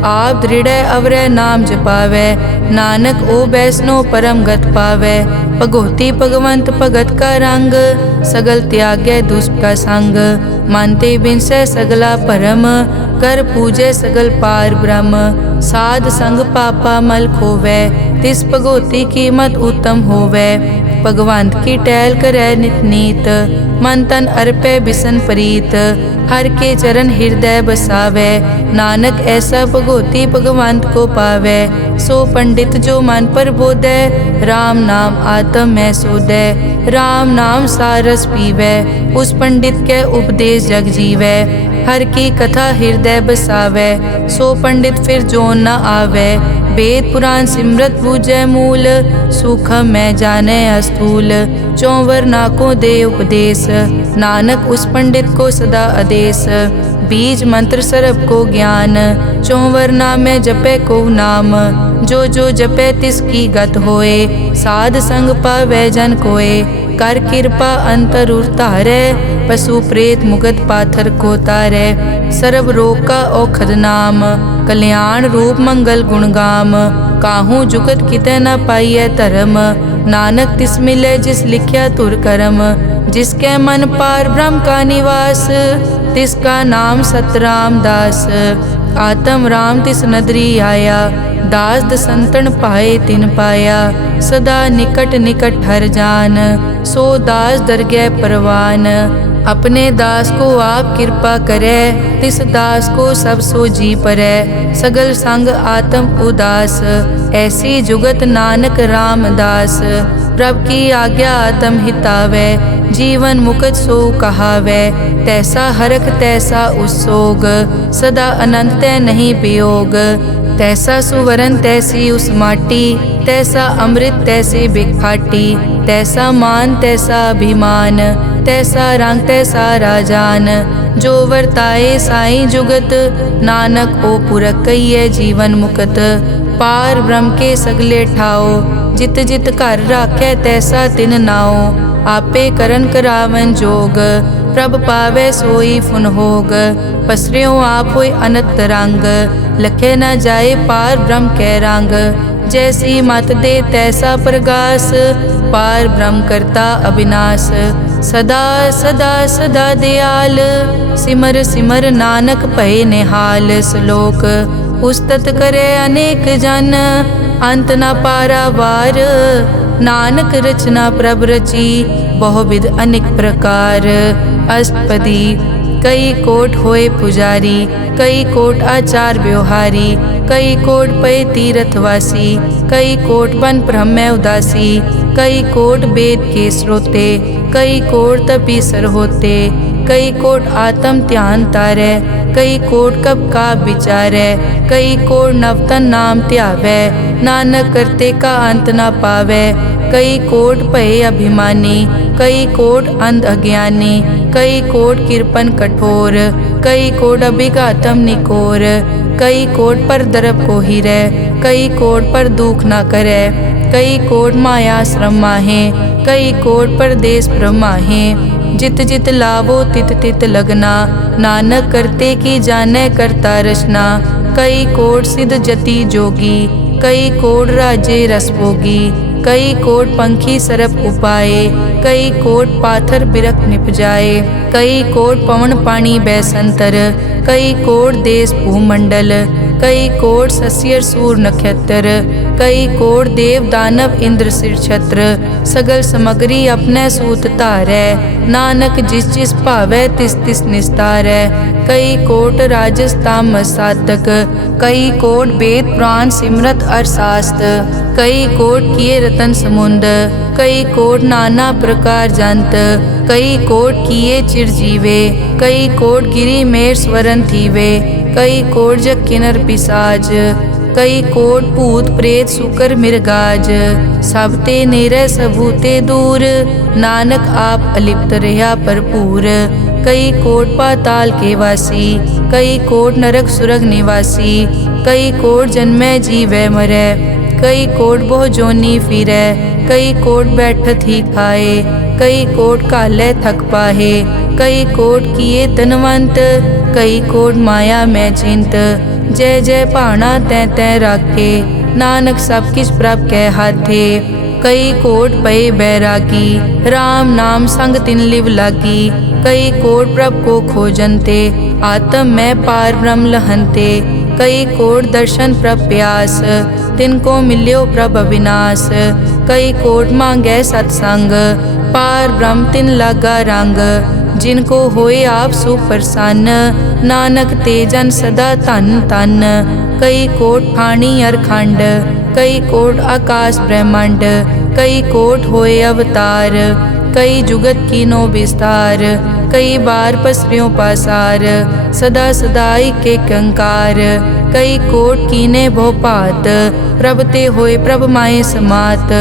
आप दृढ़ अवरै नाम जपावै, नानक ओ बैसनो परम गत पावै। भगोती भगवंत भगत का रंग, सगल त्यागै दुष्ट का संग। मानते बिनसै सगला भरम, कर पूजै सगल पार ब्रह्म। साध संग पापा मल खोवै, तिस भगोती कीमत उत्तम होवै। भगवंत की टहल करै नित नीत, मन तन अर्पै बिसन प्रीत। हर के चरण हृदय बसावै, नानक ऐसा भगोती भगवंत को पावै। सो पंडित जो मन पर बोधै, राम नाम आत्म में सोधै। राम नाम सारस पीवै, उस पंडित के उपदेश जग जीवै। हर की कथा हृदय बसावै, सो पंडित फिर जोन न आवै। वेद पुराण सिमरत बूझै मूल, सूखम मैं जाने अस्थूल। चौवर नाको दे उपदेश, नानक उस पंडित को सदा आदेश। बीज मंत्र सरब को ज्ञान, चौवर नामे जपे को नाम। जो जो जपे तिसकी गत होए, साध संग पावै जन कोए। कर कृपा अंतर उतारै, पशु प्रेत मुगत पाथर को तारै। सर्व रोग का औखद नाम, कल्याण रूप मंगल गुण गाम। काहू जुगत कितै न पाइयै धर्म, नानक तिस मिलै जिस लिखिया तुर करम। जिसके मन पार ब्रह्म का निवास, तिसका नाम सतराम दास। आत्म राम तिस नदरी आया, दास दसंतन पाए तिन पाया। सदा निकट निकट हर जान, सो दास दरगह परवान। अपने दास को आप कृपा करे, तिस दास को सब सो जी परै। सगल संग आत्म उदास, ऐसी जुगत नानक रामदास। प्रभ की आज्ञा आत्म हितावै, जीवन मुकत सो कहावै। तैसा हरख तैसा उसोग, सदा अनंत तै नहीं वियोग। तैसा सुवरन तैसी उस माटी, तैसा अमृत तैसे बिखाटी। तैसा मान तैसा अभिमान, तैसा रंग तैसा राजान। जो वर्ताए साई जुगत, नानक ओ पुरख कहिए जीवन मुकत। पार ब्रह्म के सगले ठाओ, जित जित घर राखै तैसा तिन नाओ। आपे करन करावन जोग, प्रभ पावै सोई फुन होग। पसरियों आप होय अनंत रंग, लखे न जाए पार ब्रह्म कै रंग। जैसी मत दे तैसा प्रगास, पार ब्रह्म करता अविनाश। सदा सदा सदा दयाल, सिमर सिमर नानक भय निहाल। श्लोक उस्तत करे अनेक जन, अंत न पारावार। नानक रचना प्रभ रची, बहुविध अनेक प्रकार। अष्टपदी कई कोट होए पुजारी, कई कोट आचार व्यवहारी। कई कोट पै तीर्थवासी, कई कोट बन ब्रह्म उदासी। कई कोट वेद के स्रोते, कई कोट तपीसर होते। कई कोट आत्म ध्यान तारै, कई कोट कब का विचारै। कई कोट नवतन नाम ध्यावै, नानक करते का अंत न पावै। कई कोट भय अभिमानी, कई कोट अंध अज्ञानी। कई कोट कृपन कठोर, कई कोट अभिघातम निकोर। कई कोट पर दरब को हिरै, कई कोट पर दुख न करै। कई कोट माया श्रम माहे, कई कोट परदेश ब्रह्माहे। जित जित लावो तित तित लगना, नानक करते की जाने करता रचना। कई कोट सिद्ध जति जोगी, कई कोट राजे रस भोगी। कई कोट पंखी सरप उपाए, कई कोट पाथर बिरख निप जाए। कई कोट पवन पानी बैसंतर, कई कोट देश भूमंडल। कई कोट ससियर सूर नक्षत्र, कई कोट देव दानव इंद्र सिर छत्र। सगल समगरी अपने सूत धारै, नानक जिस जिस भावै तिस तिस निस्तारै। कई कोट राजस तामस साधक, कई कोट वेद पुराण सिमरत अरसास्त। कई कोट किए रतन समुंद, कई कोट नाना प्रकार जंत। कई कोट किए चिरजीवे, कई कोट गिरी मेर स्वरन थीवे। कई कोट जग किन्नर पिसाज, कई कोट भूत प्रेत सुकर मिर्गाज। सब ते नेरे सबूते दूर, नानक आप अलिप्त रहा भरपूर। कई कोट पाताल के वासी, कई कोट नरक सुरग निवासी। कई कोट जन्मै जीवै मरै, कई कोट बहु जोनी फिरै। कई कोट बैठत ही खाए, कई कोट काले थक पाहे। कई कोट किए धनवंत, कई कोट माया में चिंत। जय जय भाना तै तै राखे, नानक सब किछ प्रभ कै हाथे। कई कोट पए बैरागी, राम नाम संग तिन लिव लागी। कई कोट प्रभ को खोजनते, आत्म में पार ब्रह्म लहनते। कई कोट दर्शन प्रभ प्यास, तिनको मिल्यो प्रभ अविनाश। कई कोट मांगै सतसंग, पार ब्रह्म तिन लागा रंग। जिनको होए आप सुप्रसन्न, नानक ते जन सदा धन धन। कई कोट ठाणी अरखंड, कई कोट आकाश ब्रह्मांड। कई कोट होए अवतार, कई जुगत कीनो विस्तार। कई बार पसरियों पासार, सदा सदाई के कंकार। कई कोट कीने भो भात, प्रभ ते होए प्रभ माए समात।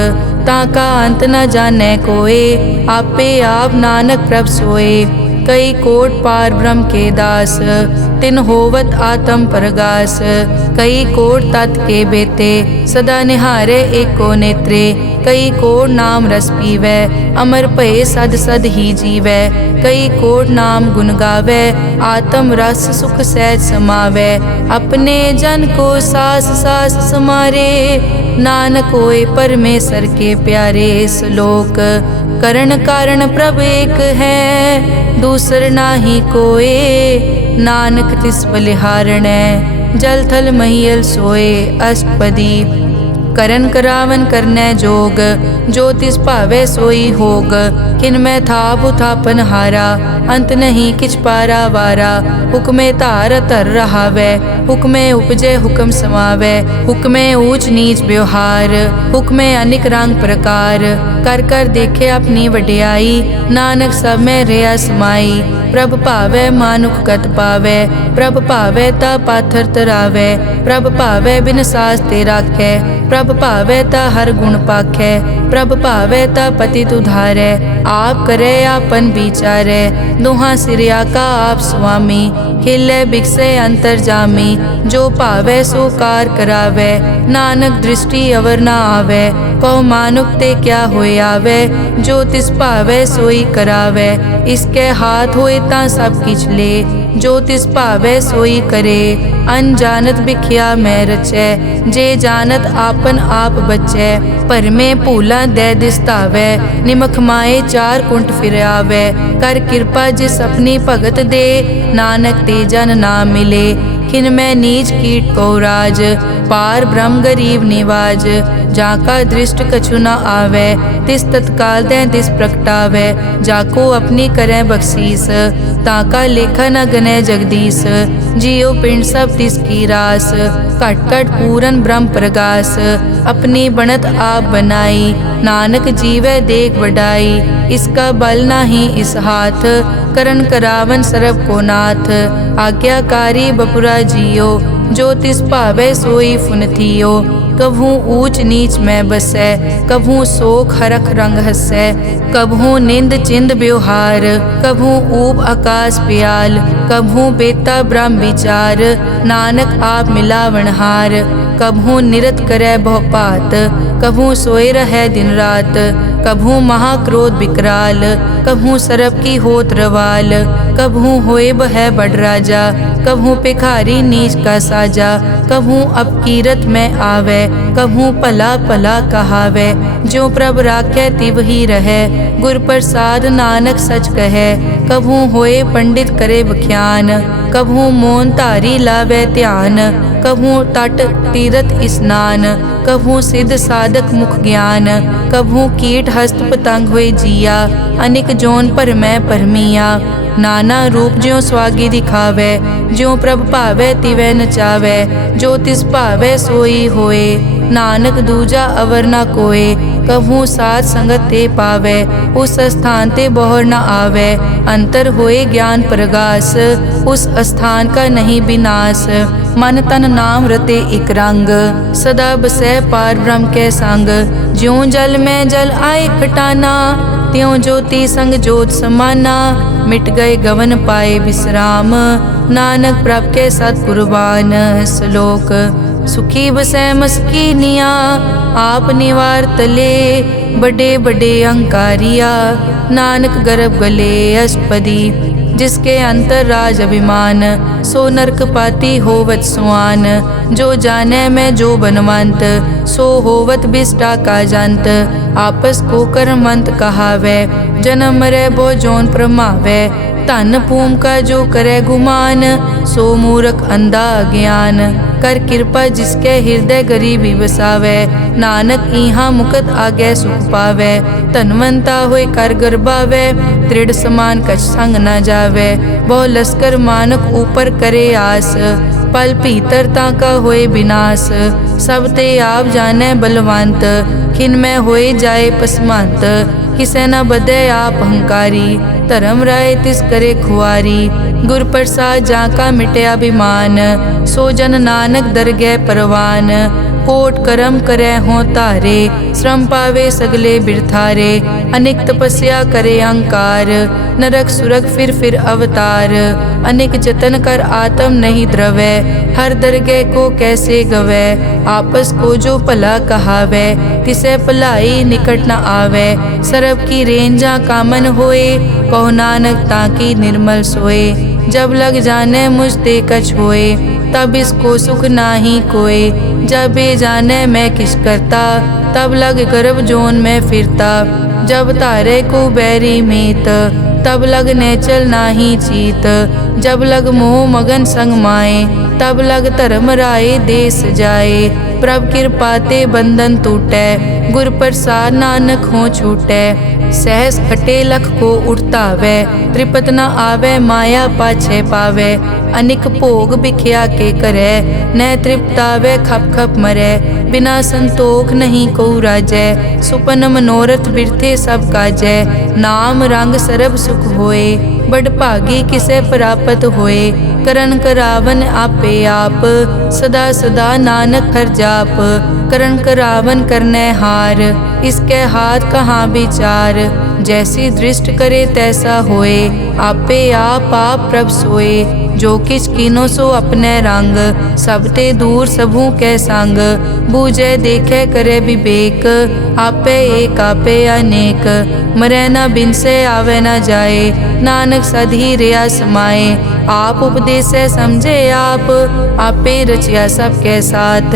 ताका अंत न जाने कोए, आपे आप नानक प्रभ सोए। कई कोट पार ब्रह्म के दास, तिन होवत आत्म प्रगास। कई कोट तत् के बेते, सदा निहारे एको नेत्रे। कई कोट नाम रस पीवै, अमर भये सद सद ही जीवै। कई कोट नाम गुण गावै, आत्म रस सुख सहज समावै। अपने जन को सास सास समारे, नानक होए परमेश्वर के प्यारे। श्लोक करण कारण प्रभ एक है, दूसर नाही कोए। नानक तिस बलिहारणै, जल थल महियल सोए। अष्टपदी करन करावन करनै जोग, जो तिस भावै सोई होग। किनमै थाप उथापन हारा, अंत नहीं किछ पारा वारा। हुक्मे धार धर रहावै, हुक्मे उपजै हुक्म समावै। हुक्मे ऊंच नीच व्यवहार, हुक्मे अनिक रंग प्रकार। कर कर देखे अपनी वड्याई, नानक सब में रहा समाई। प्रभ भावै मानुख गत पावै, प्रभ भावै ता पाथर तरावै। प्रभ भावै बिन सास ते राखै, प्रभ भावै ता हर गुण पाखै। प्रभ भावै ता पतित उधारै, आप करे आपन विचारै। दोहां सिरिया का आप स्वामी, खिलै बिकसै अंतर जामी। जो भावै सो कार करावै, नानक दृष्टि अवर ना आवै। कहो मानुक ते क्या होए आवे, जो तिस भावै सोई करावै। इसके हाथ होए तां सब किछ ले, जो तिस भावै सोई करे। अनजानत बिख्या मैं रचै, जे जानत आपन आप बचै। भरमे भूला दै दिसतावै, निमख माए चार कुंट फिर आवै। कर कृपा जिस अपनी भगत दे, नानक ते जन ना मिले। खिन मैं नीच कीट को राज, पार ब्रह्म गरीब निवाज। जाका दृष्ट कछु न आवे, तिस तत्काल दें तिस प्रगटावे। जाको अपनी करें बख्शीस, ताका लेखा न गने जगदीश। जियो पिंड सब तिसकी रास, कट कट पूरन ब्रह्म प्रगास। अपनी बनत आप बनाई, नानक जीवै देख बढ़ाई। इसका बल नाही इस हाथ, करन करावन सरब को नाथ। आज्ञाकारी बपुरा जियो, जो तिस भावै सोई फुन थियो। कभू ऊंच नीच में बसै, कभू शोक हरख रंग हसै। कभू निंद चिंद व्यवहार, कभू ऊब आकाश प्याल। कभू बेता ब्रह्म विचार, नानक आप मिलावनहार। कभू निरत करे बहु पात, कभू सोए रहे दिन रात, कभू महाक्रोध विकराल, कभू सरप की होत रवाल, कभू होए बह बड़ राजा, कभू भिखारी नीच का साजा, कभू अपकीरत में आवे, कभू भला भला कहावे, ज्यों प्रभ राखे तिव ही रहे, गुर प्रसाद नानक सच कहे। कभू होए पंडित करे बख्यान, कभू मौन धारी लावे ध्यान, कभू तट तीरथ स्नान, कभू सिद्ध साधक मुख ज्ञान, कभू कीट हस्त पतंग होए जिया, अनिक जोन पर मैं परमिया। नाना रूप ज्यों स्वागी दिखावे, ज्यों प्रभ भावे तिवै नचावे, जो तिस भावे सोई होए, नानक दूजा अवर न कोय। कभू साथ संगत ते पावे, उस स्थान ते बोहर न आवे, अंतर होए ज्ञान प्रगास, उस स्थान का नहीं विनाश। मन तन नाम रते एक रंग, सदा बसै पार ब्रह्म के संग, ज्यों जल में जल आए खटाना, त्यों ज्योति संग ज्योत समाना, मिट गए गवन पाए विश्राम, नानक प्रभ के सतकुर्बान। श्लोक सुखी बसै मस्कीनिया, आप निवार तले, बड़े बड़े अहंकारिया, नानक गर्भ गले अष्टपदी, जिसके अंतर राज अभिमान, सो नरक पाती होवत सुआन, जो जाने में जो बनवंत, सो होवत बिष्टा का जंत, आपस को कर्मंत कहावे, जन्म मरे बो जोन प्रमावे, धन भूम का जो करे गुमान, सो मूर्ख अंधा ज्ञान, कर कृपा जिसके हृदय गरीबी बसावे, नानक इहाँ मुकत आगे सुख पावे, धनवंता होए कर गर्भावे, दृढ़ समान कछ संग न जावे, बहु लश्कर मानक ऊपर करे आस, पल भीतरता का होए विनाश, सब ते आप जाने बलवंत, खिन में होए जाए पसमंत, किसे न बदे आप अहंकारी, धर्म राय तिस करे खुआरी, गुर प्रसाद जाका मिटे अभिमान, सो जन नानक दरगह परवान, कोट कर्म करे हों तारे, श्रम पावे सगले बिरथारे, अनेक तपस्या करे अहंकार, नरक सुरग फिर अवतार, अनेक जतन कर आत्म नहीं द्रवे, हर दरगह को कैसे गवे, आपस को जो भला कहावे, तिसे भलाई निकट न आवे, सरब की रेंजा कामन होए, कहो नानक ताकि निर्मल सोए, जब लग जाने मुझ ते कछ होए, तब इसको सुख नाही कोय, जब ये जाने मैं किस करता, तब लग गर्भ जोन में फिरता, जब तारे को बैरी मीत, तब लग नेचल नाही चीत, जब लग मोह मगन संग माए, तब लग धर्म राय देश जाए, प्रभ कृपा ते बंधन टूटे, गुर प्रसाद नानक हो छूटे, सहस खटे लख को उठतावे, त्रिपत न आवे माया पाछे पावे, अनिक भोग बिख्या के करे, न तृप्तावे खप खप मरे, बिना संतोख नहीं को राजै, सुपन मनोरथ बिरथे सब काजै, नाम रंग सरब सुख होए, बड़ भागी किसे प्राप्त होए, करन करावन आपे आप, सदा सदा नानक हर जाप, करन करावन करने हार, इसके हाथ कहाँ विचार, जैसी दृष्ट करे तैसा होए, आपे आप प्रभ सोए, जो किछ कीनो सो अपने रंग, सब ते दूर सबू के संग, बूझे देखे करे विवेक, आपे एक आपे अनेक, मरे न बिन से आवे न जाए, नानक सधी रिया समाए, आप उपदेश समझे आप, आपे रचिया सबके साथ,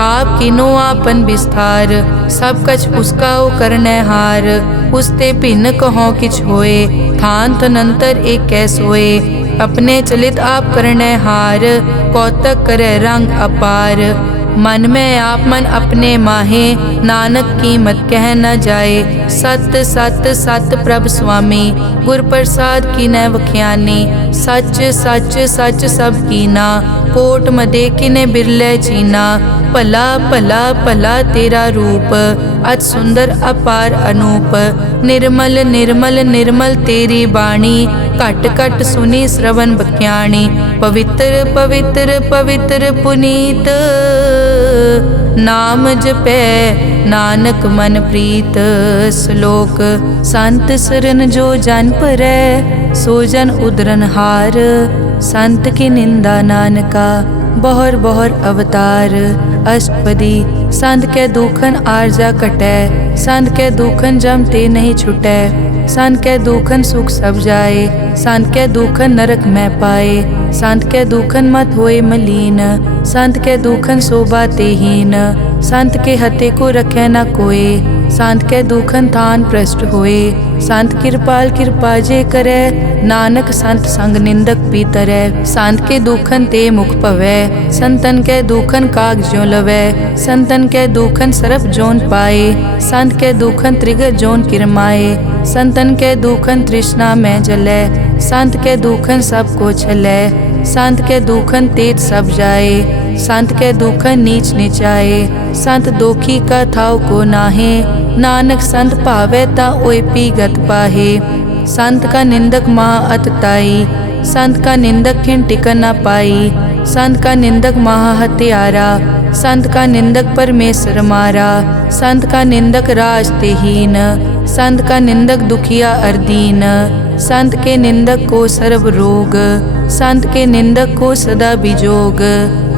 आप किनो आपन विस्तार, सब कछ उसका ओ करने हार, उसते भिन्न कहो किछ होए, थान तनंतर एक कैस होए, अपने चलित आप करने हार, कौतक करे रंग अपार, मन में आप मन अपने माहे, नानक कीमत कह न जाए, सत सत सत प्रभ स्वामी, गुर प्रसाद की न वख्यानी, सच सच सच सब कीना, कोट मदे किने बिरले चीना, भला भला भला तेरा रूप, अति सुंदर अपार अनूप, निर्मल निर्मल निर्मल तेरी बाणी, घट घट सुनी श्रवण बख्याणी, पवित्र पवित्र पवित्र पुनीत, नाम जपै नानक मन प्रीत। श्लोक संत सरन जो जन परै, सो जन उदरन हार, संत की निंदा नानका बहुर बहुर अवतार। अष्टपदी संत के दुखन आरजा कटै, संत के दुखन जम ते नहीं छुटै। संत के दुखन सुख सब जाए, संत के दुखन नरक में पाए। संत के दुखन मत होए मलीन, संत के दुखन शोभा ते हीन। संत के हते को रखे न कोय, संत के दुखन थान प्रष्ट होए। संत कृपाल कृपा जे करे, नानक संत संग निंदक भी तरै। संत के दुखन ते मुख पवै, संतन के दुखन काग ज्यों लवै। संतन के दुखन सरप जोन पाए, संत के दुखन त्रिगर जोन किरमाए। संतन के दुखन तृष्णा में जलै, संत के दुखन सब को छलै। संत के दुखन तेज सब जाए, संत के दुखन नीच नीचाए। संत दोखी का थाव को नाहे, नानक संत भावे ता ओय पी गत पाहे। संत का निंदक महा अतताई, संत का निंदक खिन टिकन न पाई। संत का निंदक महा हत्यारा, संत का निंदक परमेश्वर मारा। संत का निंदक राज ते हीन, संत का निंदक दुखिया अरदीन। संत के निंदक को सर्व रोग, संत के निंदक को सदा बिजोग।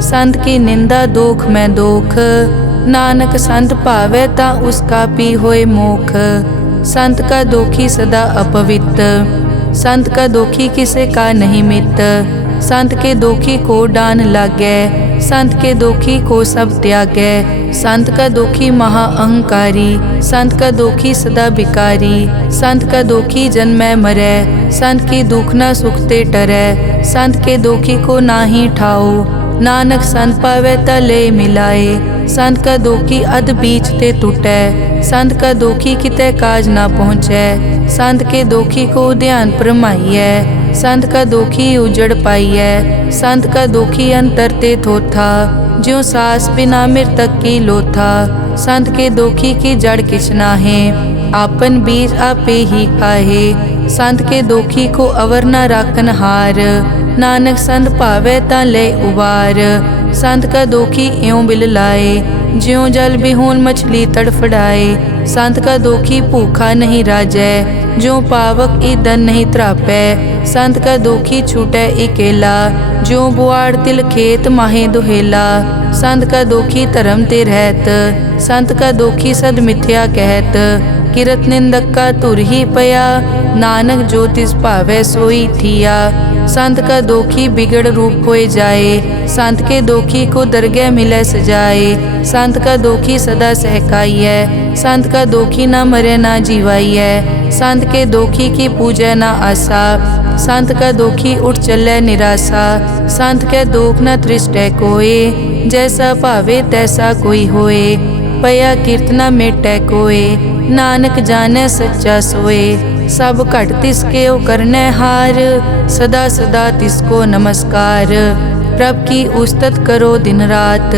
संत की निंदा दोख में दोख, नानक संत भावे ता उसका पी होए मोख। संत का दोखी सदा अपवित्र, संत का दोखी किसे का नहीं मित। संत के दोखी को डान लागै, संत के दोखी को सब त्यागै। संत का दोखी महा अहंकारी, संत का दोखी सदा बिकारी। संत का दोखी जन्मै मरै, संत की दुख न सुखते टरै। संत के दोखी को नाही ठाओ, नानक संत पावे ता ले मिलाए। संत का दोखी अध बीच ते टूटै, संत का दोखी किते काज ना पहुँचै। संत के दोखी को ध्यान परमाइयै, संत का दोखी उजड़ पाइयै। संत का दोखी अंतर ते थोथा, ज्यों सास बिना मृतक की लोथा। संत के दोखी की जड़ किछ नाहे, आपन बीज आपे ही खाहे। संत के दोखी को अवर न राखन हार, नानक संत भावे ता ले उबार। संत का दोखी इयों बिल लाए, ज्यों जल बिहून मछली तड़फड़ाए। संत का दोखी भूखा नहीं राजै, ज्यों पावक ईंधन नहीं त्रापै। संत का दोखी छूटै इकेला, ज्यों बुआड़ तिल खेत माहे दुहेला। संत का दोखी धर्म ते रहत, संत का दोखी सद मिथ्या कहत। किरत निंदक का तुर ही पया, नानक जो तिस भावै सोई थिया। संत का दोखी बिगड़ रूप होए जाए, संत के दोखी को दरगह मिले सजाए। संत का दोखी सदा सहकाइयै, संत का दोखी ना मरे ना जीवाइयै। संत के दोखी की पूजै ना आसा, संत का दोखी उठ चलै निराशा। संत के दोख न तृष्टै कोय, जैसा भावे तैसा कोई होए। पया कीर्तना मेटै कोय, नानक जाने सच्चा सोए। सब घट तिसके ओ करने हार, सदा सदा तिसको नमस्कार। प्रभ की उस्तत करो दिन रात,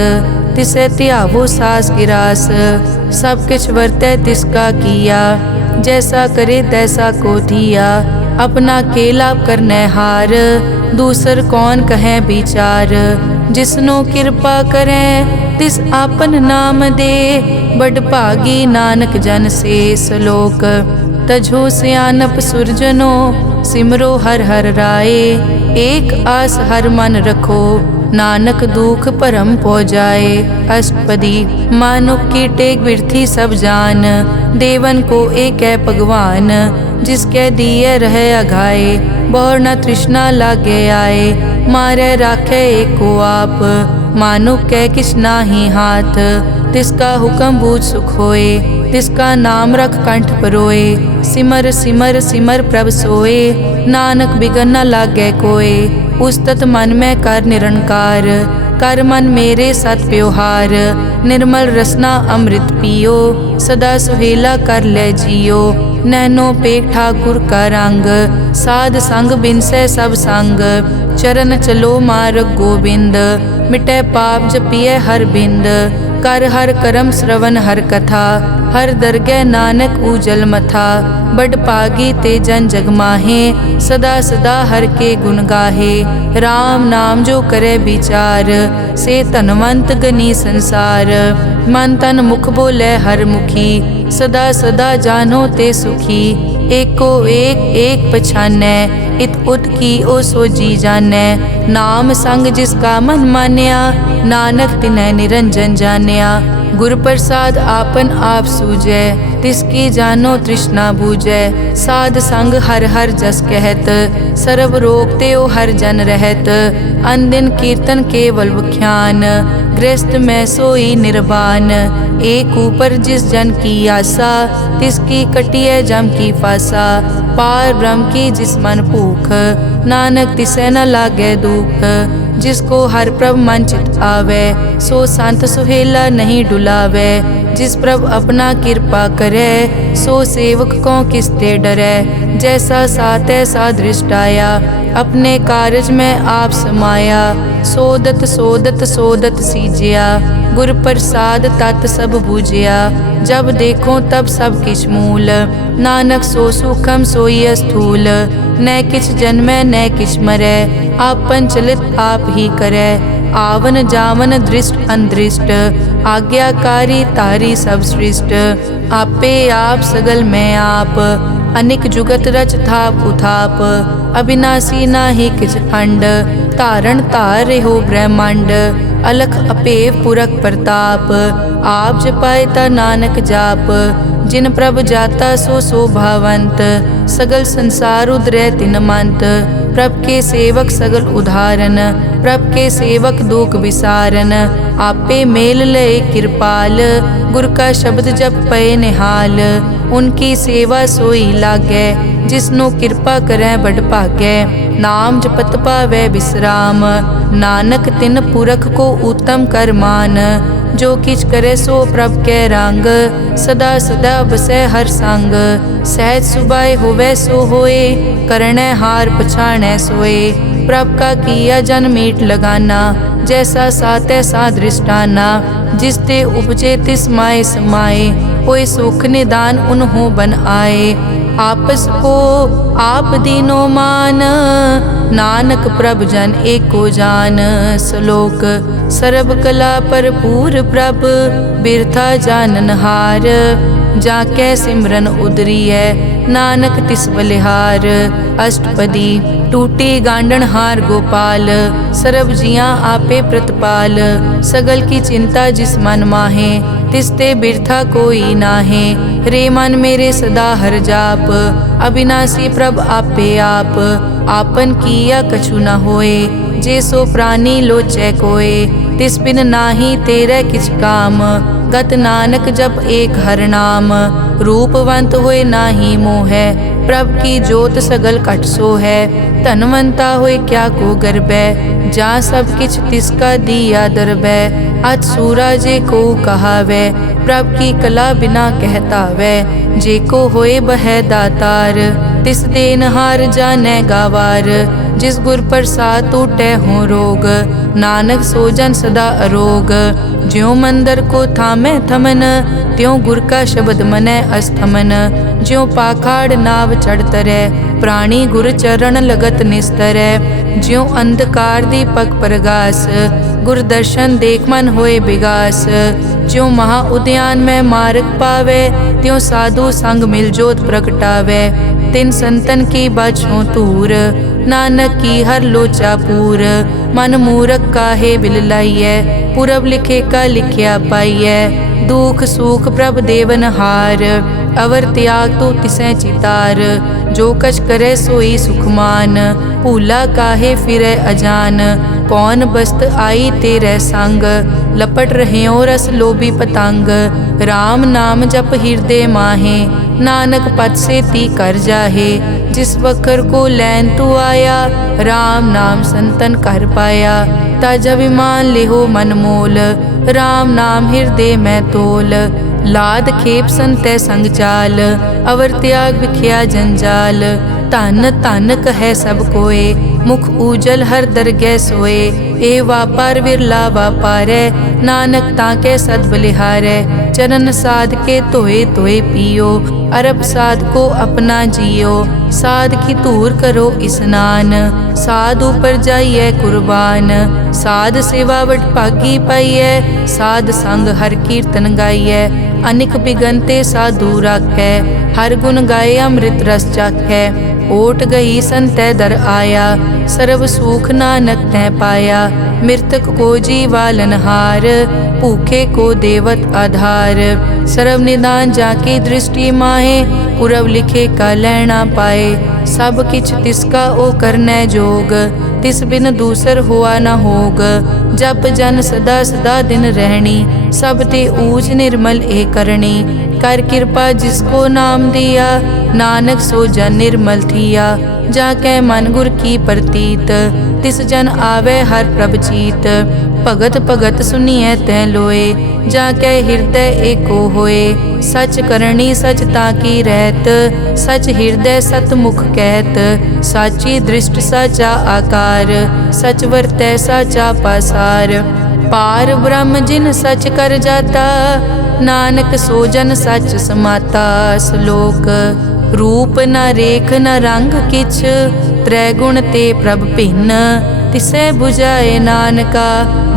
तिसे त्यावो सास गिरास। सब किछ वर्तै तिसका किया, जैसा करे तैसा को दिया। अपना केला करने हार, दूसर कौन कहे विचार। जिसनो कृपा करें तिस आपन नाम दे, बड़ भागी नानक जन से सलोक। तजो सियानप सुरजनो, सिमरो हर हर राय। एक आस हर मन रखो, नानक दुख परम पो जाए। अष्टपदी मानुक की टेक बिरथी सब जान, देवन को एक है भगवान। जिसके दिए रहे अघाए, बहुर न तृष्णा लागे आए। मारे राखे एको आप, मानुक के किछ नाही हाथ। तिसका हुक्म बूझ सुख होए, तिसका नाम रख कंठ परोए। सिमर सिमर सिमर प्रभ सोए, नानक बिगन न लागे कोय। उस्तत मन में कर निरंकार, कर मन मेरे सत व्यवहार। निर्मल रसना अमृत पियो, सदा सुहेला कर ले जियो। नैनो पेख ठाकुर का रंग, साध संग बिनसे सब संग। चरण चलो मार्ग गोविंद, मिटे पाप जपिए हर बिंद। कर हर करम श्रवण हर कथा, हर दरगह नानक उजल मथा। बड़ पागी ते जन जग माहे, सदा सदा हर के गुण गाहे। राम नाम जो करे विचार, से धनवंत गनी संसार। मन तन मुख बोले हर मुखी, सदा सदा जानो ते सुखी। एको एक एक पछानै, इत उत की ओ सो जी जानै। नाम संग जिसका मन मान्या, नानक तिनै निरंजन जान्या। गुर प्रसाद आपन आप सूझै, तिसकी जानो तृष्णा बूझै। साध संग हर हर जस कहत, सर्व रोग त्यो हर जन रहत। अन दिन कीर्तन केवल बख्यान, गृहस्थ में सोई निर्वाण। एक ऊपर जिस जन की आशा, तिसकी कटिय जम की फासा। पार ब्रह्म की जिस मन भूख, नानक तिसै न लागे दुख। जिसको हर प्रभ मन चित आवे, सो संत सुहेला नहीं डुलावे। जिस प्रभ अपना कृपा करे, सो सेवक को किसते डरे। जैसा सात ऐसा दृष्ट आया, अपने कारज में आप समाया। सोदत सोदत सोदत सीजिया, गुर प्रसाद तत् सब बूझिया। जब देखो तब सब किछ मूल, नानक सो सूखम सोई स्थूल। न किछ जन्मै न किछ मरै, आपन चलित आप ही करे। आवन जावन दृष्ट अनदृष्ट, आज्ञाकारी तारी सब सृष्ट। आपे आप सगल में आप, अनिक जुगत रच थाप उथाप। अविनाशी नाहि किछ खंड, तारण तार रहो ब्रह्मांड। अलख अपेव पुरख प्रताप, आप जपाए ता नानक जाप। जिन प्रभ जाता सो शोभावंत, सगल संसार उदरै तिन मंत। प्रभ के सेवक सगल उदाहरण, प्रभ के सेवक दुख विसारन। आपे मेल लय कृपाल, गुर का शब्द जप पए निहाल। उनकी सेवा सोई लागै, जिसनो कृपा करै बड़ भागै। नाम जपत पावै विश्राम, नानक तिन पुरख को उत्तम कर मान। जो किछ करे सो प्रभ कै रंग, सदा सदा बसै हर संग। सहज सुभाए होवै सो होए, करणै हार पछाणै सोए। प्रभ का किया जन मीट लगाना, जैसा सात ऐसा दृष्टाना। जिस ते उपजे तिस माए समाए, होए सुख निदान उन्हों बन आए। आपस को आप दीनो मान, नानक प्रभ जन एको जान। श्लोक सर्ब कला भरपूर प्रभ, बिरथा जानन हार। जाकै सिमरन उदरियै, नानक तिस बलिहार। अष्टपदी टूटी गांडन हार गोपाल, सर्ब जियां आपे प्रतिपाल। सगल की चिंता जिस मन माहे, तिसते बिरथा कोई नाहे। रे मन मेरे सदा हर जाप, अविनाशी प्रभ आपे आप। आपन किया कछु न होए, जे सो प्राणी लोचै कोय। तिस बिन नाही तेरे किछ काम, गत नानक जप एक हर नाम। रूपवंत होए नाही मोहै, प्रभ की जोत सगल कट सो है। धनवंता होए क्या को गर्बै, जा सब किछ तिसका दिया दरबै। अत सूरा जे को कहावै, प्रभ की कला बिना कहतावै। जे को होए बह दातार, तिस देनहार जानै गावार। जिस गुर प्रसाद टूटै हो रोग, नानक सो जन सदा अरोग। ज्यों मंदिर को थामै थमन, त्यों गुर का शब्द मनै अस्थमन। ज्यों पाखाड़ नाव चढ़ तरै, प्राणी गुर चरण लगत निस्तरै। ज्यों अंधकार दीपक प्रगास, गुर दर्शन देख मन होए विगास। ज्यों महा उद्यान में मार्ग पावे, त्यों साधु संग मिल जोत प्रगटावे। तिन संतन की बाछों तूर, नानक की हर लोचा पूर। मन मूरख काहे बिल लाइयै, पुरब लिखे का लिखिया पाइयै। दुख सुख प्रभ देवन हार, अवर त्याग तो तिसै चितार। जो कछ करे सोई सुखमान, भूला काहे फिरै अजान। कौन बस्त आई तेरे संग, लपट रहे रस लोभी पतंग। राम नाम जप हृदय माहे, नानक पद से ती कर जाहे। जिस वकर को लैन तू आया, राम नाम संतन कर पाया। ताजा विमान लेहो मन मोल, राम नाम हृदय में तोल। लाद खेप संतै संग चाल, अवर त्याग बिख्या जंजाल। धन धन कहे सब कोय, मुख उजल हर दरगह सोए। ए वापार विरला वापारै, नानक ताके सद बलिहारै। चरण साध के धोए धोए पियो, अरब साध को अपना जियो। साध की धूर करो स्नान, साध ऊपर जाइए कुर्बान। साध सेवा वट भागी पाइयै, साध संग हर कीर्तन गाइयै। अनिक बिगन ते साधु राखै, हर गुण गाए अमृत रस चाखै। ओट गई संतै दर आया, सर्व सुख नानक तै पाया। मृतक को जीवालनहार, भूखे को देवत आधार। सर्व निदान जाकी दृष्टि माहे, पुरब लिखे का लैना पाए। सब किछ तिसका ओ करनै जोग, तिस बिन दूसर हुआ न होग। जप जन सदा सदा दिन रहनी, सब ते ऊच निर्मल ए करनी। कर कृपा जिसको नाम दिया, नानक सो जन निर्मल थिया। जाकै मन गुर की प्रतीत, तिस जन आवे हर प्रभ जीत। भगत भगत सुनिए तै लोए, जाकै हृदय एको होए। सच करनी सच ताकी रहत, सच हृदय सतमुख कहत। साची दृष्ट साचा आकार, सच वरतै साचा पासार। पार ब्रह्म जिन सच कर जाता, नानक सो जन सच समाता। श्लोक रूप न रेख न रंग किछ, त्रै गुण ते प्रभ भिन्न। तिसै बुझाए नानका,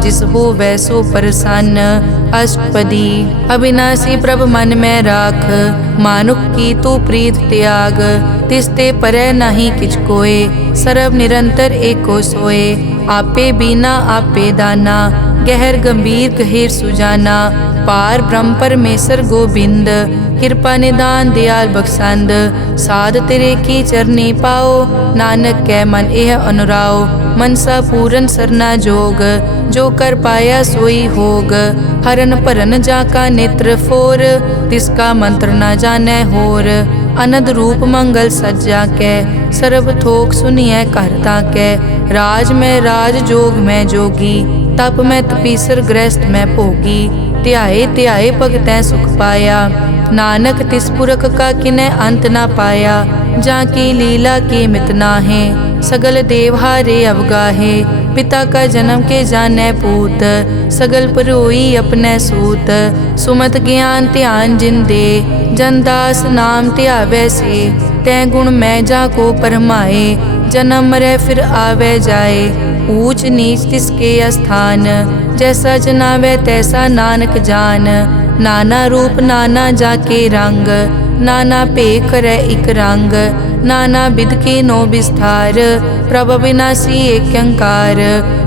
जिस होवै सो प्रसन्न। अष्टपदी अविनाशी प्रभ मन में राख, मानुख की तू प्रीत त्याग। तिस ते परै नहीं किछ कोय, सर्व निरंतर एको सोए। आपे बीना आपे दाना, गहर गंभीर गहीर सुजाना। पार ब्रह्म परमेश्वर गोबिंद, कृपा निदान दयाल बख्शंद। साध तेरे की चरनी पाओ, नानक कै मन एह अनुराओ। मनसा पूरन सरना जोग, जो कर पाया सोई होग। हरन भरन जाका नेत्र फोर, तिसका मंत्र न जानै होर। अनंद रूप मंगल सज्जा कै, सर्व थोक सुनिए कर ताकै। राज में राज जोग में जोगी, तप में तपीसर गृहस्थ में भोगी। ध्याए ध्याए भगतै सुख पाया, नानक तिस पुरख का किनै अंत ना पाया। जाकी लीला की मित नाहे, सगल देवहारे अवगाहे। पिता का जन्म के जानै पूत, सगल परोई अपने सूत। सुमत ज्ञान ध्यान जिन दे, जनदास नाम ध्यावै से। तै गुण मैं जाको परमाए, जन्म मरै फिर आवे जाए। ऊच नीच तिसके अस्थान, जैसा जनावै तैसा नानक जान। नाना रूप नाना जाके रंग, नाना भेख करै इक रंग। नाना बिध के नो विस्तार, प्रभ विनाशी एक अंकार।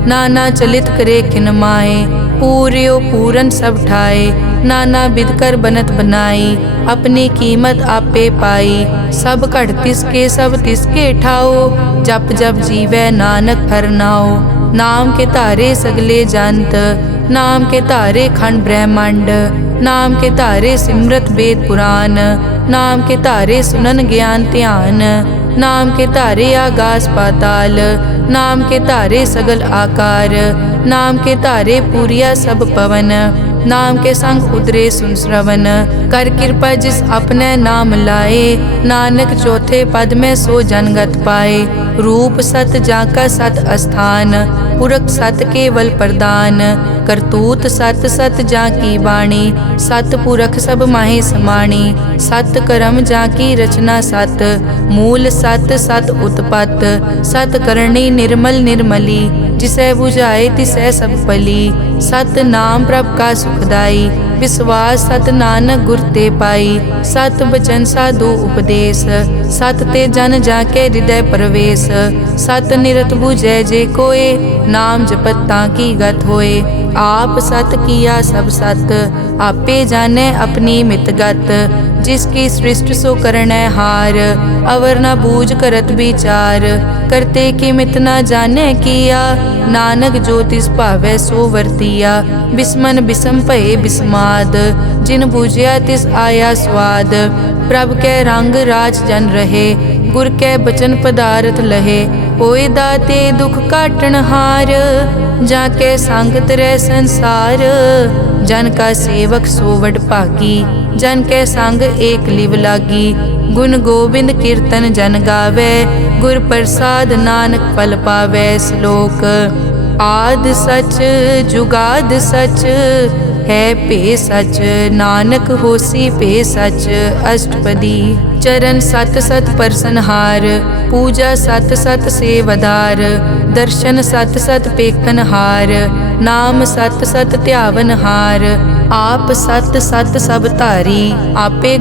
नाना चलित करे किन माए, पूर्यो पूरन सब ठाए। नाना बिध कर बनत बनाई, अपनी कीमत आपे पाई। सब घट तिसके सब तिसके ठाओ, जप जप जीवै नानक हर नाओ। नाम के धारे सगले जंत, नाम के धारे खंड ब्रह्मांड। नाम के धारे सिमरत वेद पुराण, नाम के धारे सुनन ज्ञान ध्यान। नाम के धारे आकाश पाताल, नाम के धारे सगल आकार। नाम के धारे पूरिया सब पवन, नाम के संग उतरे सुन श्रवण। कर कृपा जिस अपने नाम लाए, नानक चौथे पद में सो जनगत पाए। रूप सत जाका सत अस्थान, पुरख सत केवल प्रदान। करतूत सत सत जाकी वाणी, सत पुरख सब माहे समाणी। सत कर्म जाकी रचना सत, मूल सत सत उत्पत। सत करणी निर्मल निर्मली, जिसै बुझाए तिसै सब पली। सत नाम प्रभ का सुखदाई, विश्वास सत नानक गुर ते पाई। सत बचन साधु उपदेश, सत ते जन जाके हृदय प्रवेश। सत निरत बुझै जे कोय, नाम जपत ताकी गत होए। आप सत किया सब सत, आपे जाने अपनी मित गत। जिसकी सृष्टि सो करनै हार, अवर न बूझ करत विचार। करते की मित न जाने किया, नानक जो तिस भावै सो वर्तिया। बिस्मन बिसम भये बिस्माद, जिन बूझिया तिस आया स्वाद। प्रभ कै रंग राज जन रहे, गुर कै बचन पदारथ लहे। होए दाते दुख काटन हार, जाके संग तरै संसार। जन का सेवक सो वड भागी, जन कै संग एक लिव लागी। गुण गोबिंद कीर्तन जन गावे, गुर प्रसाद नानक फल पावै। श्लोक आद सच जुगाद सच, है पे सच नानक होसी पे सच। अष्टपदी चरण सत सत परसनहार, पूजा सत सत सेवदार। दर्शन सत सत पेखनहार, नाम सत सत ध्यावनहार। आप सत सत सब धारी, आपे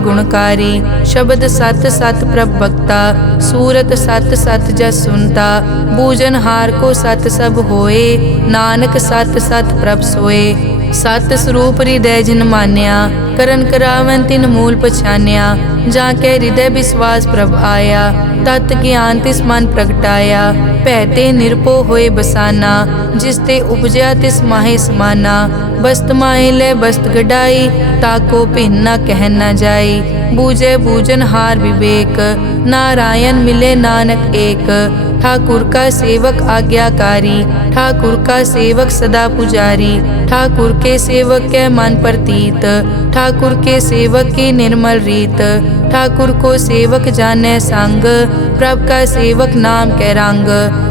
गुणकारी। शब्द सत सत प्रभ भक्ता, सूरत सत सत जस सुनता। बूझन हार को सत सब होए, नानक सत सत प्रभ सोए। सत स्वरूप हृदय जिन मान्या, करन करावन तिन मूल पछान्या। जाके हृदय विश्वास प्रभ आया, तत् ज्ञान तिस मन प्रगटाया। भैते निरपो होए बसाना, जिस ते उपजया तिस माहे समाना। बस्त माहे ले बस्त गडाई, ताको भिन्न न कह न जाई। बूझे बूझन हार विवेक, नारायण मिले नानक एक। ठाकुर का सेवक आज्ञाकारी, ठाकुर का सेवक सदा पुजारी। ठाकुर के सेवक के मन प्रतीत, ठाकुर के सेवक की निर्मल रीत। ठाकुर को सेवक जाने संग, प्रभ का सेवक नाम के रंग।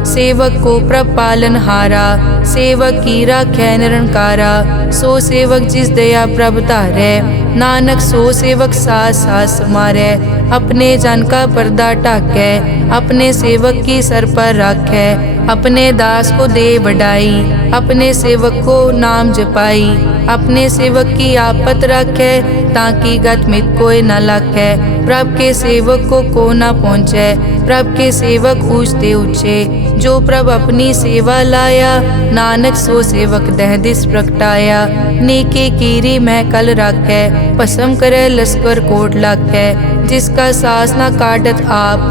सेवक को प्रभ पालन हारा, सेवक की राखै निरंकारा। सो सेवक जिस दया प्रभ धारै, नानक सो सेवक सास सास समारै। अपने जन का पर्दा ढाकै, अपने सेवक की सर पर राखै। अपने दास को दे बढ़ाई, अपने सेवक को नाम जपाई। अपने सेवक की आपत राखै, ताकि गत मित कोई न लाखै। प्रभ के सेवक को न पहुँचै, प्रभ के सेवक ऊंचते ऊंचे। जो प्रभ अपनी सेवा लाया, नानक सो सेवक दह दिस प्रगटाया। नेके कीरी मह कल राखै, भस्म करे लश्कर कोट लाखै। जिसका सास न काटत आप,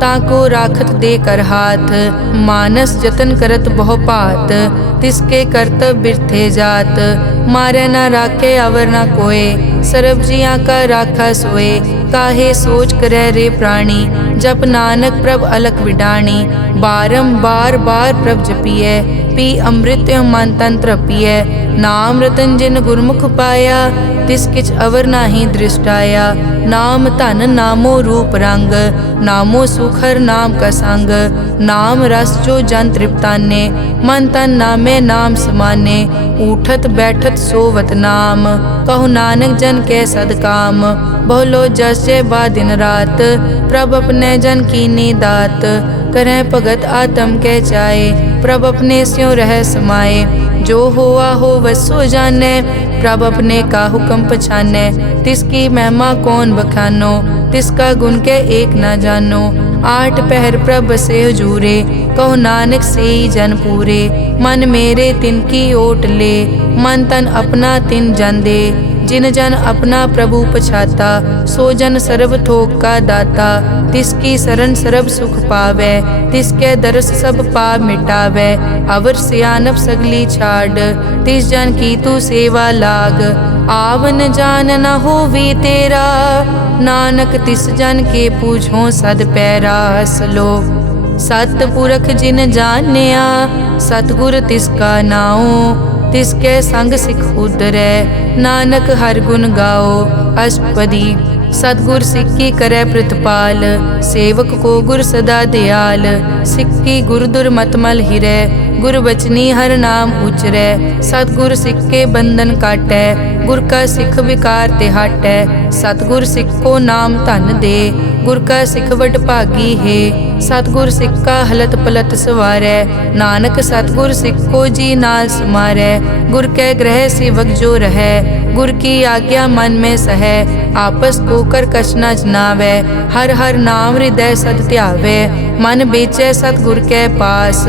ताको राखत दे कर हाथ। मानस जतन करत बहु पात, तिसके करतब बिरथे जात। मारे न राखे अवर न कोय, सर्ब जियां का राखा सोए। काहे सोच करे रे प्राणी, जप नानक प्रभ अलख विडाणी। बारंबार बार प्रभ जपिए, पी अमृत मन तन तृपिए। नाम रतन जिन गुरमुख पाया, तिस किछ अवर नाही दृष्टाया। नाम धन नामो रूप रंग, नामो सुखर नाम का संग। नाम रस जो जन तृप्ताने, मन तन नामे नाम समाने। उठत बैठत सोवत नाम, कहु नानक जन के सदकाम। बहुलो जस जय बा दिन रात, प्रभ अपने जन कीनी दात। करें भगत आत्म के जाए, प्रभ अपने स्यों रह समाए। जो होआ हो वसो जाने, प्रभ अपने का हुक्म पछाने। तिसकी महिमा कौन बखानो, तिसका गुण के एक न जानो। आठ पहर प्रभ से हजूरे, कहो नानक से ही जन पूरे। मन मेरे तिनकी ओट ले, मन तन अपना तिन जन दे। जिन जन अपना प्रभु पछाता, सो जन सर्व थोक का दाता। तिसकी शरण सर्व सुख पावे, तिसके दरस सब पाप मिटावे। अवर सियानप सगली छाड़, तिस जन की तू सेवा लाग। आवन जान न होवी तेरा, नानक तिस जन के पूछो सद पैरा। सलोक सतपुरख जिन जानिया, सतगुर तिसका नाओ। तिसके संग सिख उतरै, नानक हर गुण गाओ। अष्टपदी सतगुर सिक्की करे प्रतिपाल, सेवक को गुर सदा दयाल। सिक्की गुर दुर्मतमल हिरै, गुर बचनी हर नाम उचरै। सतगुर सिक्के बंधन काटै, गुर का सिख विकार ते हटै। सतगुर सिख को नाम धन दे, गुर का सिख वड भागी है। सतगुर सिख का हलत पलत सवारै, नानक सतगुर सिख को जी नाल समारै। गुर के ग्रह सेवक जो रहै, गुर की आज्ञा मन में सहै। आपस को कर कछ न जनावै, हर हर नाम हृदय सद ध्यावै। मन बेचै सतगुर के पास,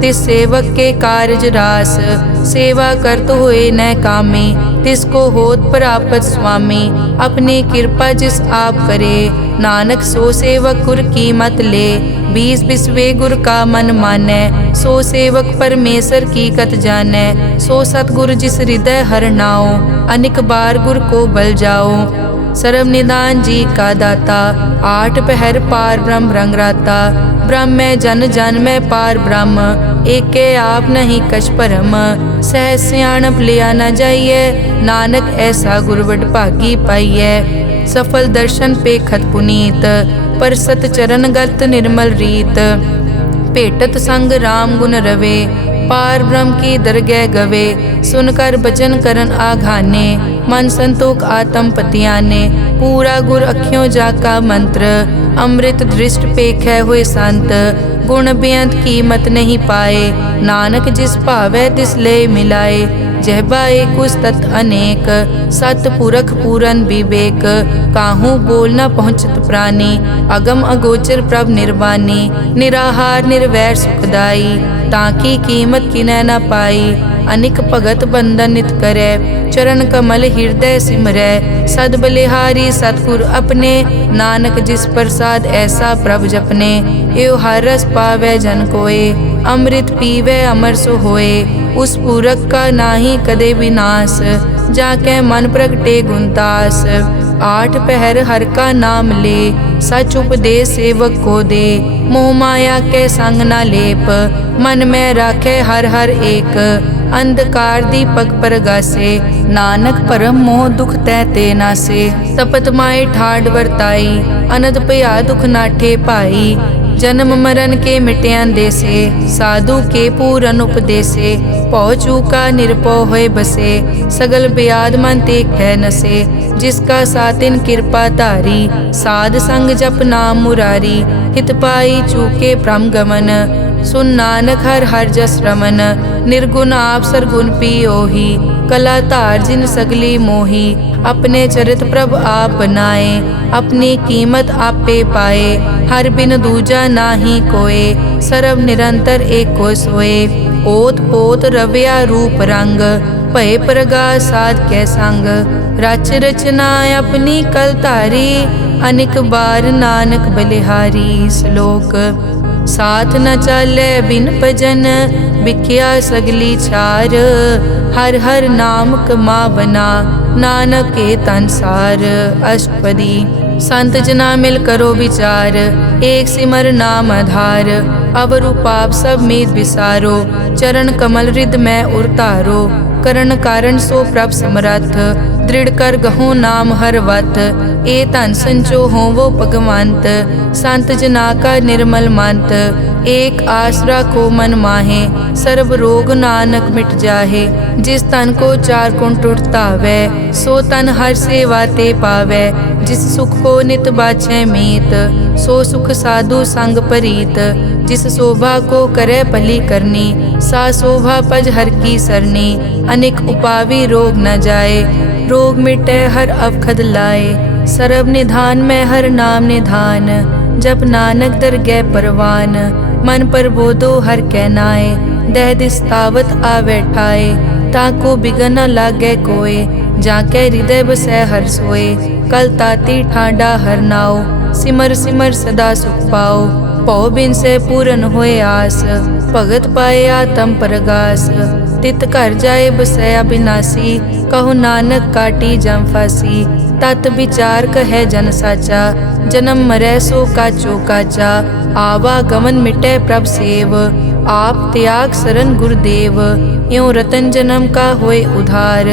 तिस सेवक के कारज रास। सेवा करत होए न कामी, तिसको होत प्रापत स्वामी। अपनी कृपा जिस आप करे, नानक सो सेवक गुर की मत ले। 20 बिसवे गुर का मन मानै, सो सेवक परमेश्वर की कत जानै। सो सतगुर जिस हृदय हर नाओ, अनिक बार गुर को बल जाओ। सर्व निदान जी का दाता, आठ पहर पार ब्रह्म रंग राता। ब्रह्म में जन जन में पार ब्रह्म, एके आप नहीं कछ परम। सह सियाणप लिया न जाइए, नानक ऐसा गुरवड भागी पाइए। सफल दर्शन पे खत पुनीत, परसत चरण गत निर्मल रीत। भेटत संग राम गुण रवे, पार ब्रह्म की दरगह गवे। सुनकर बचन करन आघाने, मन संतोख आत्म पतियाने। पूरा गुर अखियों जाका मंत्र, अमृत दृष्ट पेखै हुए संत। गुण बेअंत कीमत नहीं पाए, नानक जिस भावै तिस ले मिलाए। जहबा एक उस्तत अनेक, सत पुरख पूरन विवेक, काहू बोल न पहुँचत प्राणी, अगम अगोचर प्रभ निर्वाणी, निराहार निर्वैर सुखदाई, ताकी कीमत किनै न पाई, अनिक भगत बंदन नित करै, चरण कमल हृदय सिमरै, सद बलिहारी सतगुर अपने, नानक जिस प्रसाद ऐसा प्रभ जपने, एव हर रस पावै जन कोय, अमृत पीवै अमर सो होए, उस पूरक का नाही कदे विनाश, जाकै मन प्रगटे गुणतास, आठ पहर हर का नाम ले, सच उपदेश सेवक को दे, मोह माया के संग न लेप, मन में राखे हर हर एक, अंधकार दीपक परगासे, नानक परम मोह दुख तै ते नासे, तपत माए ठाड वर्ताई, अनद भया दुख नाठे पाई, जन्म मरण के मिट्यान देसे, साधु के पूरन उपदेसे, पौ चूका निरपौ होए बसे, सगल ब्याद मन ते कै नसे, जिसका सातिन कृपा धारी, साध संग जप नाम मुरारी, हित पाई चूके भ्रम गमन, सुन नानक हर हर जस रमन, निर्गुण आप सरगुण पियोही, कला धार जिन सगली मोही, अपने चरित प्रभ आप बनाए, अपनी कीमत आपे पाए, हर बिन दूजा नाही कोय, सर्व निरंतर एक को सोए, ओत पोत रव्या रूप रंग, भय प्रगास साध कै संग, रच रचना अपनी कल धारी, अनिक बार नानक बलिहारी। श्लोक साथ न चाले बिन भजन, बिख्या सगली छार, हर हर नाम कमावना, नानक के तन सार। अष्टपदी संत जना मिल करो विचार, एक सिमर नाम आधार, अवर पाप सब मीत विसारो, चरण कमल रिद में उरतारो, करण कारण सो प्रभ समरथ, दृढ़ कर गहो नाम हर वत, ए धन संचो हो वो भगवंत, संत जना का निर्मल मंत, एक आसरा को मन माहे, सर्व रोग नानक मिट जाहे, जिस तन को चार कुंठ टुटतावै, सो तन हर सेवा ते पावै, जिस सुख को नित बाछै मीत, सो सुख साधु संग परीत, जिस शोभा को करे भली करनी, सा शोभा पज हर की सरनी, अनेक उपावी रोग न जाए, रोग मिटे हर अवखद लाए, सर्व निधान में हर नाम निधान, जब नानक दरगह परवान, मन पर बोधो हर कहनाए, दह दिस तावत आवे ठाए, ताको बिगन न लागे कोय, जाके हृदय बसै हर सोए, कल ताती ठांडा हर नाओ, सिमर सिमर सदा सुख पाओ, पौ बिन से पूरन होए आस, भगत पाए आत्म परगास, तित घर जाए बसया बिनासी, कहो नानक काटी जम फासी, तत विचार कहे जन साचा, जन्म मरै सो काचो काचा, आवागमन मिटे प्रभ सेव, आप त्याग सरन गुरुदेव, यों रतन जन्म का होए उधार,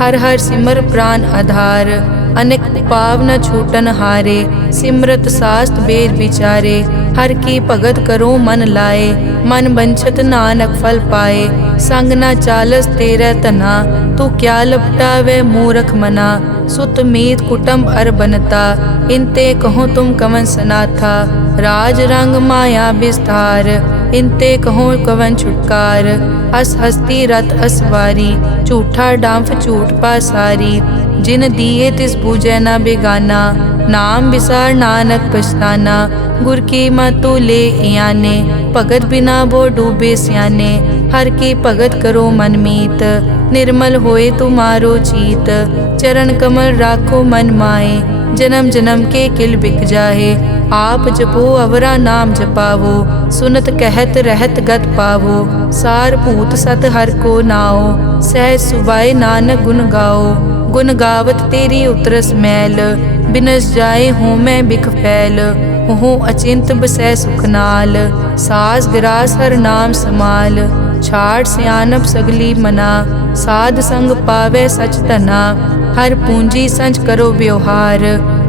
हर हर सिमर प्राण आधार, अनेक पाव न छूटन हारे, सिमरत शास्त्र वेद विचारे, हर की भगत करो मन लाए, मन बंछत नानक फल पाए, संग न चालस तेरे तना, तू क्या लपटावे मूरख मना, सुत मीत कुटुंब अर बनता, इनते कहो तुम कवन सनाथा, राज रंग माया विस्तार, इनते कहो कवन छुटकार, अस हस्ती रत असवारी, झूठा डांफ झूठ पासारी, जिन दिए तिस पूजै न बेगाना, नाम विसार नानक पछताना, गुर की मतु ले याने, भगत बिना वो डूबे स्याने, हर की भगत करो मन मीत, निर्मल होए तुम्हारो चीत, चरण कमल राखो मन माए, जन्म जन्म के किल बिक जाहे, आप जपो अवरा नाम जपावो, सुनत कहत रहत गत पावो, सार भूत सत हर को नाओ, सहज सुबाए नानक गुण गाओ, गुण गावत तेरी उतरस मैल, बिनस जाए हूँ मैं बिख फैल, हूँ अचिंत बसै सुख नाल, सास गिरास हर नाम समाल, छाड़ सियानप सगली मना, साध संग पावे सच तना, हर पूंजी संच करो व्यवहार,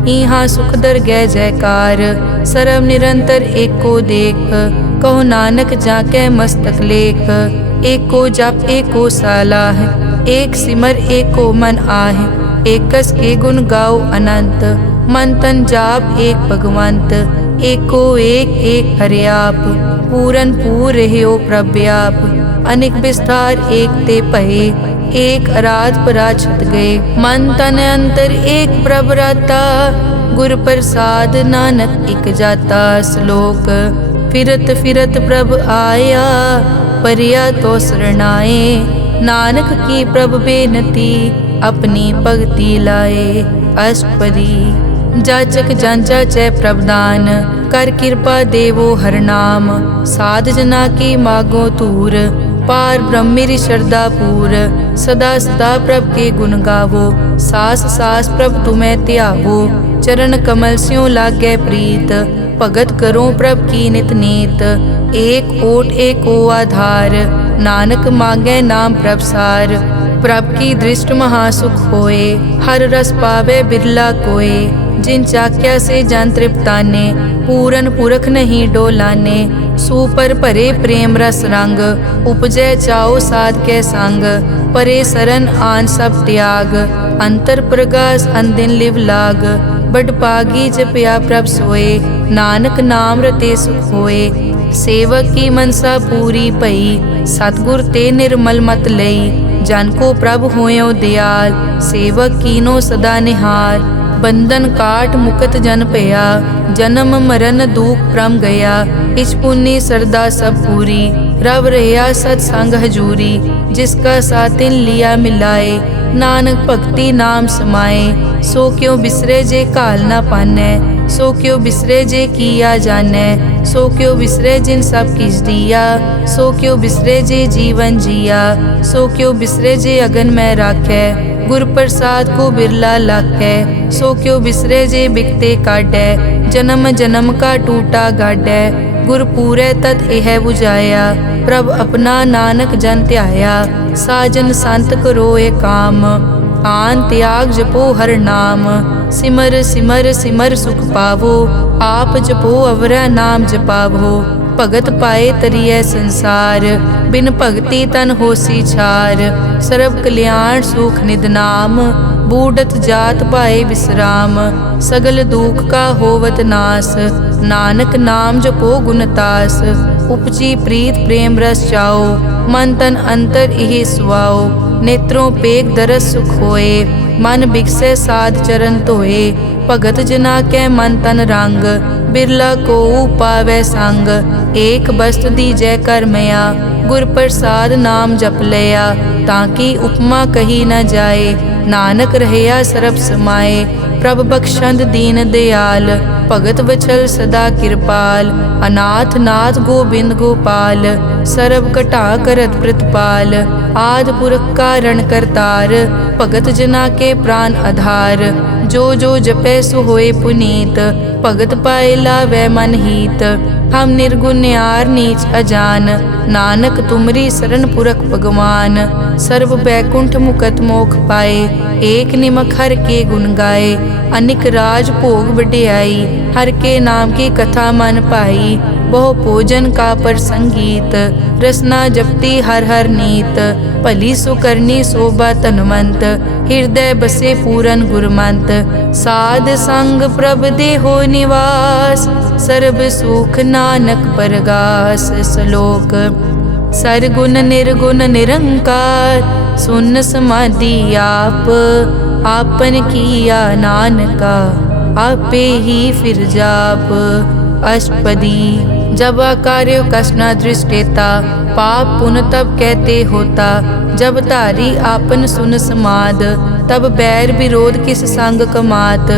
इहाँ सुख दर गै जयकार, सर्व निरंतर एक को देख, कहो नानक जाके मस्तक लेख, एक को जप एक को सालाह, एक सिमर एक को मन आह, एकस के गुण गाओ अनंत, मन तन जाप एक भगवंत, एक को एक हरियाप, पूरन पूर रहियो प्रव्याप, अनेक विस्तार एक ते पहे, एक अराध पराछत गए। मन तन अंतर एक प्रभ राता, गुर प्रसाद नानक इक जाता। श्लोक फिरत फिरत प्रभ आया, परिया तो शरणाए। नानक की प्रभ बेनती, अपनी भगति लाए। अष्टपदी जाचक जांचा चै प्रभदान, कर कृपा देवो हर नाम। साध जना की मागो तूर, पार ब्रह्म मेरी श्रद्धा पूर। सदा सदा प्रभ के गुण गावो, सास सास प्रभ तुम्हें त्यावो। चरण कमल स्यों लागे प्रीत, भगत करो प्रभ की नित नीत। एक ओट एक ओ आधार, नानक मांगे नाम प्रभ सार। प्रभ की दृष्ट महासुख होए, हर रस पावे बिरला कोय। जिन चाक्या से जान तृप्ताने, पूरन पुरख नहीं डोलाने। सुपर भरे प्रेम रस रंग, उपजै चाओ साध के संग। परे सरन आन सब त्याग, अंतर प्रगास अनदिन लिव लाग। बड़ पागी जपया प्रभ सोए, नानक नाम रते सुख होए। सेवक की मनसा पूरी पई, सतगुर ते निर्मल मत लई। जन को प्रभ होयो दयाल, सेवक कीनो सदा निहाल। बंधन काट मुकत जन पया, जन्म मरण दुख प्रम गया। इच पुन्नी सरदा सब पूरी, रव रहा सत्संग हजूरी। जिसका सातिन लिया मिलाए, नानक भक्ति नाम समाए। सो क्यों बिसरे जे काल ना पानै, सो क्यों बिसरे जे किया जानै। सो क्यों बिसरे जिन सब किस दिया, सो क्यों बिसरे जे जीवन जिया। सो क्यों बिसरे जे अगन में राखै, गुर प्रसाद को बिरला लाखै। सो क्यों बिसरे जे बिकते काटै, जन्म जन्म का टूटा गाडै। गुर पूरे तत् एह बुझाया, प्रभ अपना नानक जन ध्याया। साजन संत करो ए काम, आन त्याग जपो हर नाम। सिमर सिमर सिमर सुख पावो, आप जपो अवरा नाम जपावो। भगत पाए तरिए संसार, बिन भगति तन होसी छार। सर्व कल्याण सुख निद नाम, बूढ़त जात पाए विश्राम। सगल दुख का होवत नास, नानक नाम जपो गुणतास। उपजी प्रीत प्रेम रस चाओ, मन तन अंतर इहि सुआओ। नेत्रों पेग दरस सुख होए, मन बिकसे साध चरण धोए। भगत जना के मन तन रंग, बिरला को पावै संग। एक बस्त दी जय कर मया, गुर प्रसाद नाम जप लिया। ताकि उपमा कही न जाए, नानक रहया सरब समाए। प्रभ बख्शंद दीन दयाल, भगत वचल सदा कृपाल। अनाथ नाथ गोबिंद गोपाल, सरब कटा करत प्रतिपाल। आद पुरख कारण करतार, भगत जना के प्राण आधार। जो जो जपै सो होए पुनीत, भगत पाए लावै मन हीत। हम निर्गुण न्यार नीच अजान, नानक तुमरी शरण पुरख भगवान। सर्व बैकुंठ मुकत मोख पाए, एक निमक हर के गुण गाए। अनिक राज भोग वड्याई, हर के नाम की कथा मन पाई। बहु भोजन का पर संगीत, रसना जपती हर हर नीत। भली सुकरनी शोभा तनवंत, हृदय बसे पूरन गुरमंत। साध संग प्रभ देहो निवास, सर्ब सुख नानक परगास। श्लोक सरगुण निर्गुण निरंकार, सुन समाधि आप। आपन किया नानका, आपे ही फिर जाप। अष्टपदी जब कार्य कसना दृष्टेता, पाप पुन तब कहते होता। जब धारी आपन सुन समाद, तब बैर विरोध किस संग कमात।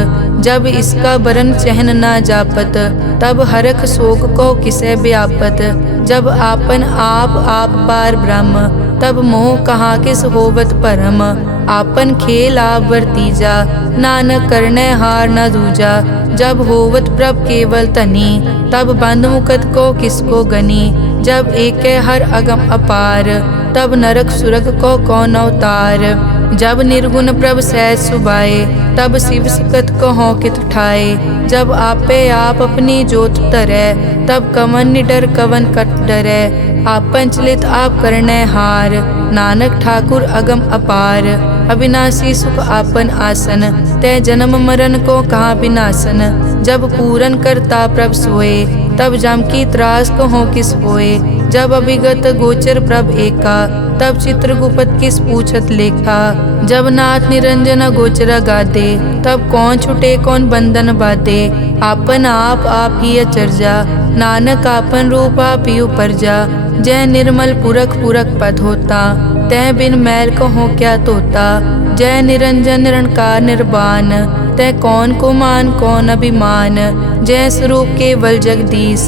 जब इसका बरन चहन न जापत, तब हरख शोक को किसे व्यापत। जब आपन आप पार ब्रह्म, तब मोह कहाँ किस होवत परम। आपन खेल आप वर्तीजा, नानक करने हार न दूजा। जब होवत प्रभ केवल तनी, तब बंद मुकत को किसको गनी। जब एक हर अगम अपार, तब नरक सुरग को कौन अवतार। जब निर्गुण प्रभ सहज सुबाए, तब शिव सकत कहो कित ठाए। जब आपे आप अपनी जोत तरै, तब कवन निडर कवन कट डरै। आपन चलित आप करने हार, नानक ठाकुर अगम अपार। अविनाशी सुख आपन आसन, तै जन्म मरण को कहाँ विनाशन। जब पूरन करता प्रभ सोए, तब जम की त्रास कहो किस होए। जब अभिगत गोचर प्रभ एका, तब चित्रगुप्त किस पूछत लेखा। जब नाथ निरंजन गोचर गादे, तब कौन छुटे कौन बंधन बाधे। आपन आप ही अचरजा, नानक आपन रूप आप ही उपरजा। जय निर्मल पुरख पुरख पद होता, तै बिन मैल कहो क्या तोता। जय निरंजन निरंकार निर्वाण, तै कौन को मान कौन अभिमान। जय स्वरूप केवल जगदीश,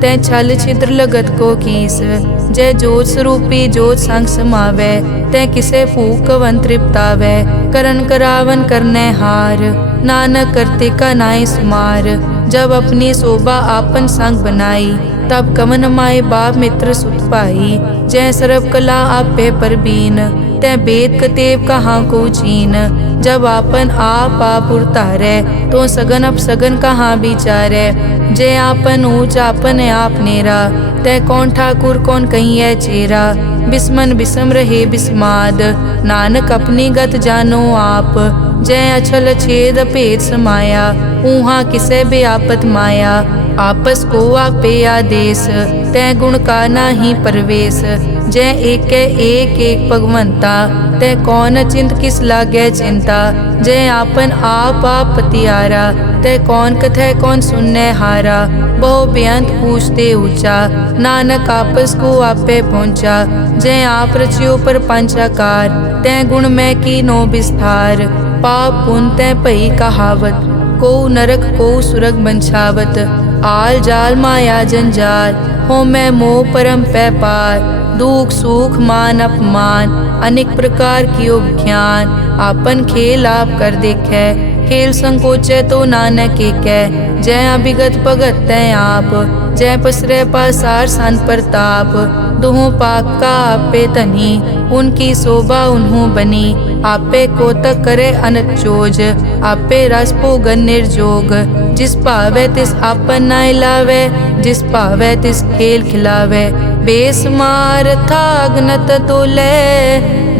तै छल छिद्र लगत को कीस। जय जोत स्वरूपी जोत संग समावै, तै किसे भूख कवन तृप्तावै। करन करावन करने हार, नानक करते का नाई सुमार। जब अपनी शोभा आपन संग बनाई, तब कवन माए बाप मित्र सुत पाई। जय सर्व कला आपे परबीन, तै वेद कतेव कहाँ को चीन। जब आपन आप उरतारै, तो सगन अपसगन कहाँ विचारै। जय आपन ऊंच आपन आप नेरा, तै कौन ठाकुर कौन कहिए चेरा। बिस्मन बिसम रहे बिस्माद, नानक अपनी गत जानो आप। जय अछल छेद भेद समाया, ऊहा किसे बेआपत माया। आपस को आपे आदेश, तै गुण का नाही परवेश। जय एक भगवंता, तै कौन चिंत किस लागे चिंता। जय आपन आप पतियारा, तै कौन कथै कौन सुनने हारा। बहु बेअंत पूछते ऊंचा, नानक आपस को आपे पहुँचा। जय आप रचियो पर पंचाकार, तै गुण में की नो विस्तार। पाप पुण्य तै भई कहावत, को नरक को सुरग बंछावत। आल जाल माया जंजाल, हो मैं मोह परम पै पार। दुख सुख मान अपमान, अनेक प्रकार कियो ज्ञान। आपन खेल आप कर देखे, खेल संकोचे तो नानक एकै। जय अभिगत भगत तै आप, जय पसरै पासार सन प्रताप। दुहों पाक का आपे तनी, उनकी शोभा उन्हों बनी। आपे कोतक करे अनत चोज, आपे रस भोगन निर्जोग। जिस भावे तिस आपन नाय लावे, जिस भावे तिस खेल खिलावे। बेसमार था अगनत तोले,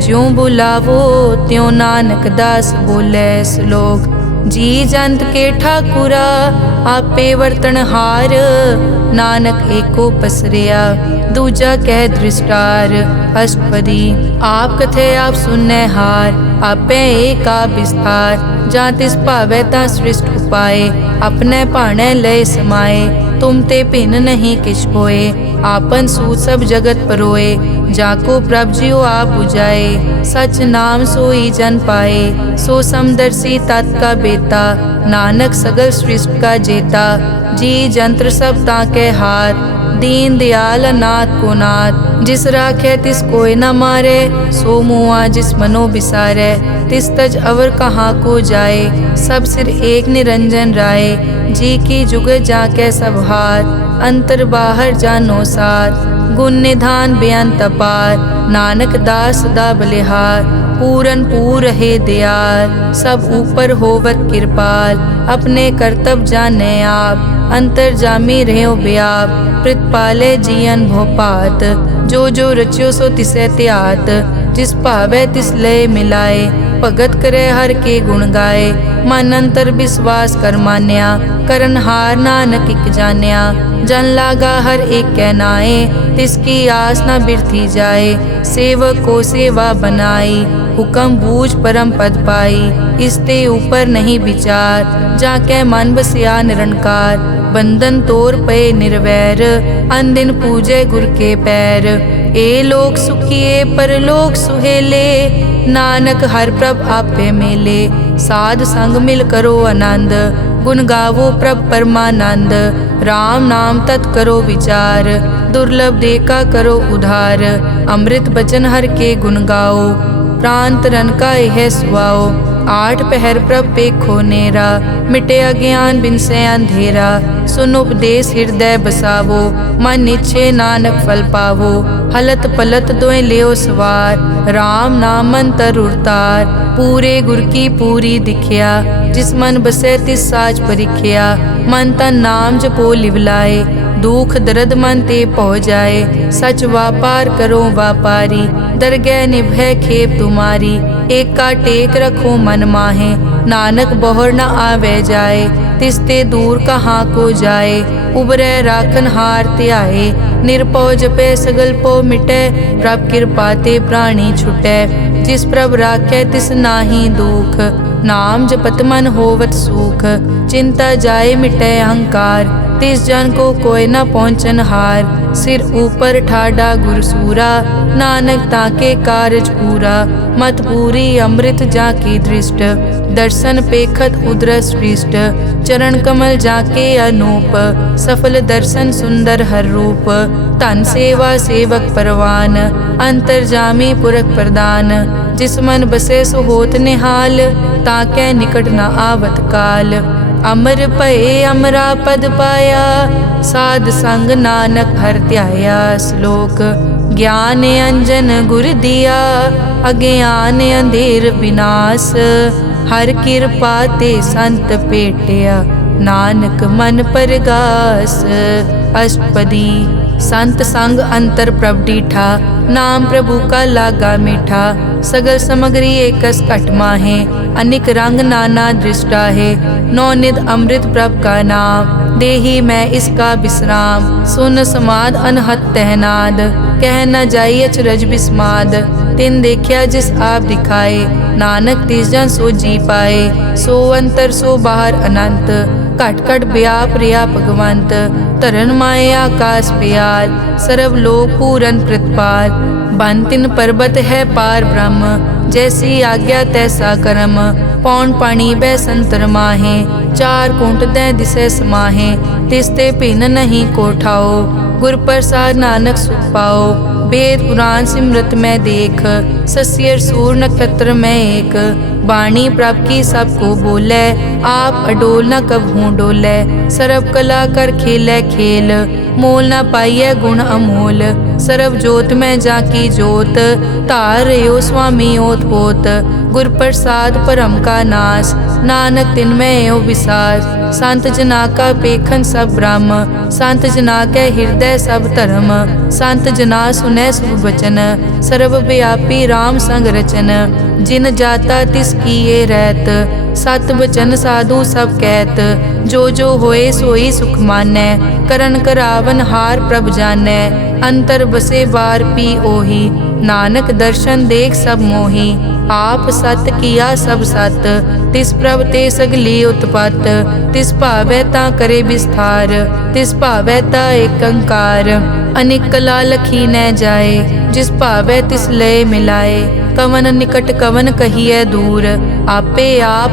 ज्यों बुलावो त्यों नानक दास बोले। श्लोक। जी जंत के ठाकुरा, आपे वर्तनहार। नानक एको पसरिया, दूजा कह दृष्टार। अष्टपदी। आप कथे आप सुनने हार, आपे एक आप विस्तार। जा तिस भावे ता सृष्ट उपाय, अपने भाणे लय समाए। तुम ते भिन्न नहीं किछ कोय, आपन सूत सब जगत परोए। जाको प्रभ जियो आप बुझाए, सच नाम सोई जन पाए। सो समदर्शी तत् का बेता, नानक सगल सृष्टि का जेता। जी जंत्र सब ताके हाथ, दीन दयाल नाथ को नाथ। जिस राखे तिस कोई न मारे, सो मुआ जिस मनो बिसारे। तिस तज अवर कहाँ को जाए, सब सिर एक निरंजन राय। जी की जुग जाके सब हाथ, अंतर बाहर जानो साथ। गुण निधान बेअंत अपार, नानक दास सदा बलिहार। पूरन पूर रहे दयाल, सब ऊपर होवत कृपाल। अपने कर्तव्य जाने आप, अंतर जामी रहो व्याप। प्रतिपाले जियन भोपात, जो जो रच्यो सो तिसे त्यात। जिस भावे तिस लय मिलाए, भगत करे हर के गुण गाए। मन अंतर विश्वास कर मान्या, करन हार नानक इक जान्या। जन लागा हर एक कै नाए, तिसकी आस न बिरथी जाए। सेवक को सेवा बनाई, हुक्म बूझ परम पद पाई। इसते ऊपर नहीं विचार, जाके मन बसिया निरंकार। बंधन तोर पे निर्वैर, अन दिन पूजे गुर के पैर। ए लोक सुखिए परलोक सुहेले, नानक हर प्रभ आपे मेले। साध संग मिल करो आनंद, गुण गावो प्रभ परमानंद। राम नाम तत् करो विचार, दुर्लभ देखा करो उधार। अमृत बचन हर के गुण गाओ, प्राण तरन का यह सुआओ। आठ पहर प्रभ पेखो नेरा, मिटे अज्ञान बिन से अंधेरा। सुन उपदेश हृदय बसावो, मन इच्छे नानक फल पावो। हलत पलत दोय लियो सवार, राम नाम मंतर उरतार। पूरे गुर की पूरी दिखिया, जिस मन बसे तिस साच परिखिया। मन तन नाम जपो लिवलाए, दुख दर्द मन ते पौ जाए। सच व्यापार करो व्यापारी, दरगह निभय खेप तुम्हारी। एका टेक रखो मन माहे, नानक बहुर न आवे जाए। तिसते दूर कहाँ को जाए, उबरे राखन हार त्याए। निरपौ जपै सगल पौ मिटै, प्रभ कृपा ते प्राणी छुटै। जिस प्रभ राखै तिस नाहि दुख, नाम जपत मन होवत सुख। चिंता जाए मिटै अहंकार, तिस जन को कोय न पहुँचन हार। सिर ऊपर ठाडा गुरसूरा, नानक ताके कारज पूरा। मत पूरी अमृत जाकी दृष्ट, दर्शन पेखत उदरस पृष्ठ। चरण कमल जाके अनूप, सफल दर्शन सुंदर हर रूप। धन सेवा सेवक परवान, अंतर्जामी पुरख प्रदान। जिस मन बसे सो होत निहाल, ताकै निकट न आवत काल। अमर भये अमरा पद पाया, साध संग नानक हर ध्याया। श्लोक ज्ञान अंजन गुर दिया, अज्ञान अंधेर विनाश। हर कृपा ते संत पेटिया, नानक मन परगास। अष्टपदी संत संग अंतर प्रभ डीठा, नाम प्रभु का लागा मीठा। सगल समग्री एकस घट माहे, अनिक रंग नाना दृष्टा है। नौनिध अमृत प्रभ का नाम, देही मैं इसका विश्राम। सुन समाद अनहत तहनाद, कह न जाई अचरज बिस्माद। तिन देखिया जिस आप दिखाए, नानक तिस जन सो जी पाए। सो अंतर सो बाहर अनंत, घट घट व्याप रिया भगवंत। धरन माए आकाश प्याल, सर्व लोक पूरन प्रतिपाल। बन तिन पर्वत है पार ब्रह्म, जैसी आज्ञा तैसा कर्म। पौन पानी बै संतर माहे, चार कुंट दै दिसै समाहे। तिसते भिन्न नहीं कोठाओ, गुर प्रसाद नानक सुख पाओ। वेद पुराण सिमरत में देख, सस्यर सूर नक्षत्र में एक। वाणी प्रभ की सबको बोले, आप अडोल न कबहूँ डोले। सर्व कला कर खेलै खेल, मोल न पाइयै गुण अमोल। सर्व जोत में जाकी जोत, धार रयो स्वामी ओत पोत। गुर प्रसाद परम का नाश, नानक तिन में यो विसास। संत जना का पेखन सब ब्रह्म, संत जना के हृदय सब धर्म। संत जना सुनै शुभ वचन, सर्व व्यापी राम संग रचन। जिन जाता तिस किए रहत, सत बचन साधु सब कहत। जो जो होए सोई सुख मानै, करन करावन हार प्रभ जानै। अंतर बसे बार पी ओही, नानक दर्शन देख सब मोही। आप सत किया सब सत, तिस प्रभ ते सगली उत्पत। तिस भावै ता करे विस्तार, तिस भावै ता एकंकार। अनेक कला लखी न जाए, जिस भावै तिस लय मिलाए। कवन निकट कवन कहिए दूर, आपे आप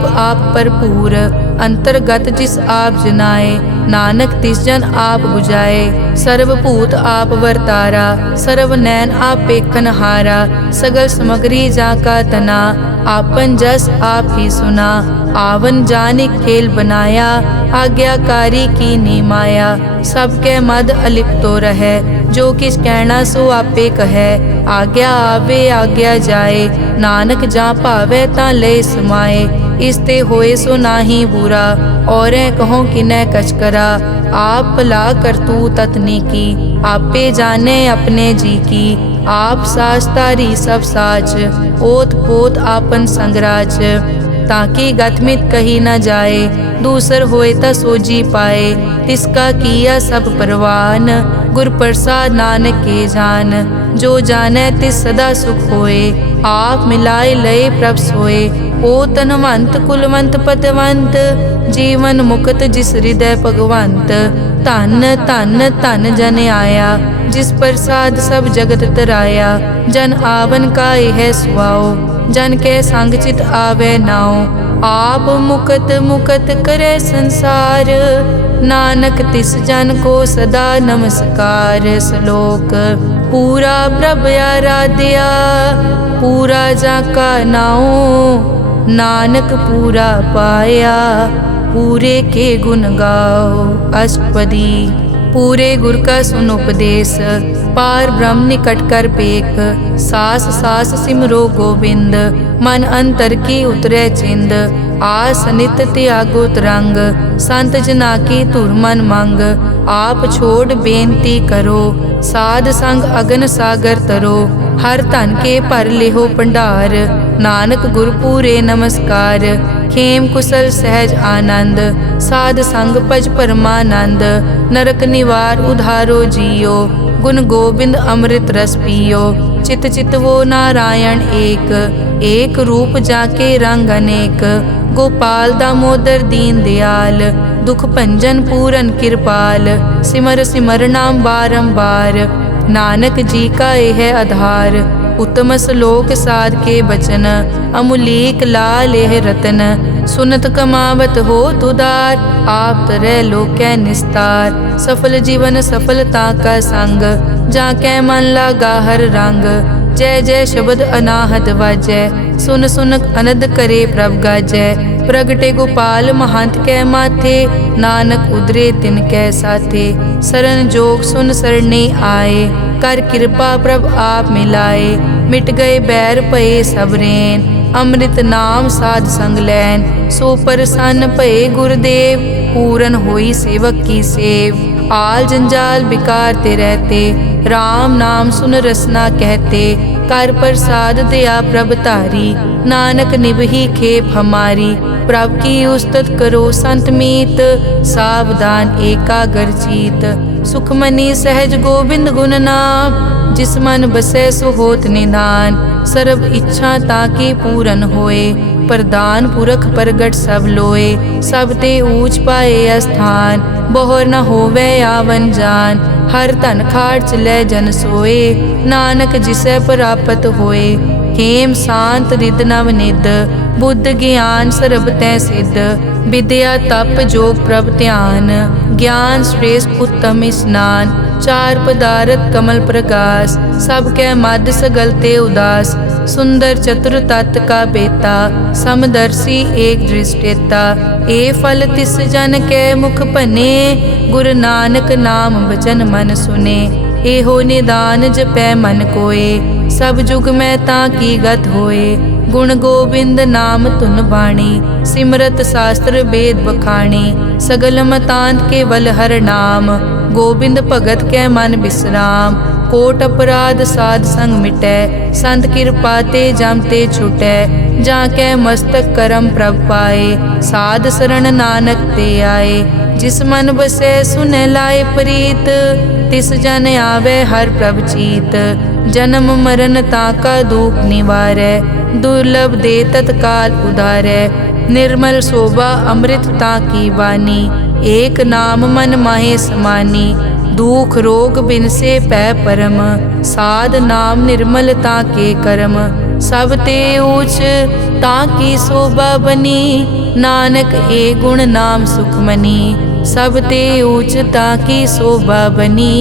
भरपूर। अंतर्गत जिस आप जनाए, नानक तिस जन आप बुझाए। सर्वभूत आप वर्तारा, सर्व नैन आप पेखन हारा। सगल समग्री जाका तना, आपन जस आप ही सुना। आवन जाने खेल बनाया, आज्ञाकारी की नी माया। सबके मद अलिप्तो रहे, जो किस कहना सो आपे कहे। आज्ञा आवे आज्ञा जाए, नानक जा पावे ता ले समाए। इसते होए सो नाही बुरा, औरे कहो किनै कछ करा। आप भला करतू ततनी की, आपे जाने अपने जी की। आप साच तारी सब साच, ओत पोत आपन संगराज। ताकि गतमित कही न जाए, दूसर होए ता सोजी पाए। तिसका किया सब परवान, गुर प्रसाद नानक के जान। जो जाने तिस सदा सुख होए, आप मिलाए लय प्रभ सोए। ओ तनवंत कुलवंत पतवंत, जीवन मुक्त जिस हृदय भगवंत। धन धन धन जन आया, जिस प्रसाद सब जगत तराया। जन आवन का यह सुआओ, जन के संग चित आवे नाओ। आप मुकत मुकत करे संसार, नानक तिस जन को सदा नमस्कार। श्लोक पूरा प्रभ आराध्या, पूरा जाका नाओ। नानक पूरा पाया, पूरे के गुण गाओ। अष्टपदी पूरे गुर का सुन उपदेश, पार ब्रह्म निकट कर पेख। सास सास सिमरो गोविंद, मन अंतर की उतरे चिंद। आस नित त्यागो तरंग, संत जना की धुर मन मंग। आप छोड़ बेनती करो, साध संग अगन सागर तरो। हर धन के भर लेहो भंडार, नानक गुर पूरे नमस्कार। खेम कुशल सहज आनंद, साध संग भज परमानंद। नरक निवार उधारो जियो, गुण गोबिंद अमृत रस पियो। चित चित वो नारायण एक, एक रूप जाके रंग अनेक। गोपाल दामोदर दीन दयाल, दुख भंजन पूरन कृपाल। सिमर सिमर नाम बारंबार, नानक जी का यह आधार। उत्तम श्लोक साध के बचन, अमुलीक लाल यह रतन। सुनत कमावत हो तुदार, आप तरह लोकै निस्तार। सफल जीवन सफलता का संग, जाकै मन लागा हर रंग। जय जय शब्द अनाहत वाजै, सुन सुन अनद करे प्रभ गाजै। प्रगटे गोपाल महंत कै माथे, नानक उदरे तिन कै साथे। सरन जोग सुन सरने आए, कर कृपा प्रभ आप मिलाए। मिट गए बैर भये सब रैन, अमृत नाम साध संग लैन। सो प्रसन्न भये गुरुदेव, पूरन होई सेवक की सेव। आल जंजाल बिकार ते रहते, राम नाम सुन रसना कहते। कर प्रसाद दया प्रभ तारी, नानक निभही खेप हमारी। प्रभ की उस्तत करो संत मीत, सावधान एकाग्र चीत। सुखमनी सहज गोबिंद गुण नाम, जिस मन बसै सो होत निधान। सर्ब इच्छा ताकी पूरन होए, प्रदान पुरख प्रगट सब लोए। सब ते ऊंच पाए स्थान, बहुर न होवे आवन जान। हर धन खाट चलै जन सोए, नानक जिसै प्राप्त होए। हेम शांत रिद नव निद, बुद्ध ज्ञान सर्ब तै सिद्ध। विद्या तप जोग प्रभ ध्यान, ज्ञान श्रेष्ठ उत्तम स्नान। चार पदारथ कमल प्रकाश, सब कै मद सगल ते उदास। सुंदर चतुर तत् का बेता, समदर्शी एक दृष्टेता। ए फल तिस जन कै मुख भने, गुरु नानक नाम बचन मन सुने। एहो निदान जपै मन कोय, सब जुग में ताकी गत होए। गुण गोबिंद नाम धुन बाणी, सिमरत शास्त्र वेद बखाणी। सगल मतांत केवल हर नाम, गोबिंद भगत कै मन विश्राम। कोट अपराध साध संग मिटै, संत कृपा ते जम ते छुटै। जाकै मस्तक करम प्रभ पाए, साध शरण नानक ते आए। जिस मन बसै सुनै लाए प्रीत, तिस जन आवे हर प्रभ चीत। जन्म मरण ताका दुख निवारै, दुर्लभ दे तत्काल उदारै। निर्मल शोभा अमृत ताकी वानी, एक नाम मन माहे समानी। दुख रोग बिन से पै परम, साध नाम निर्मल ताके करम। सब ते ऊच ताकी शोभा बनी, नानक ए गुण नाम सुखमनी। सब ते ऊच ताकी शोभा बनी,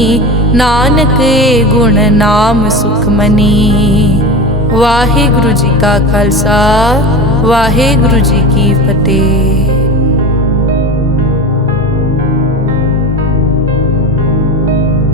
नानक ए गुण नाम सुखमनी। वाहिगुरु जी का खालसा, वाहिगुरु जी की फतेह।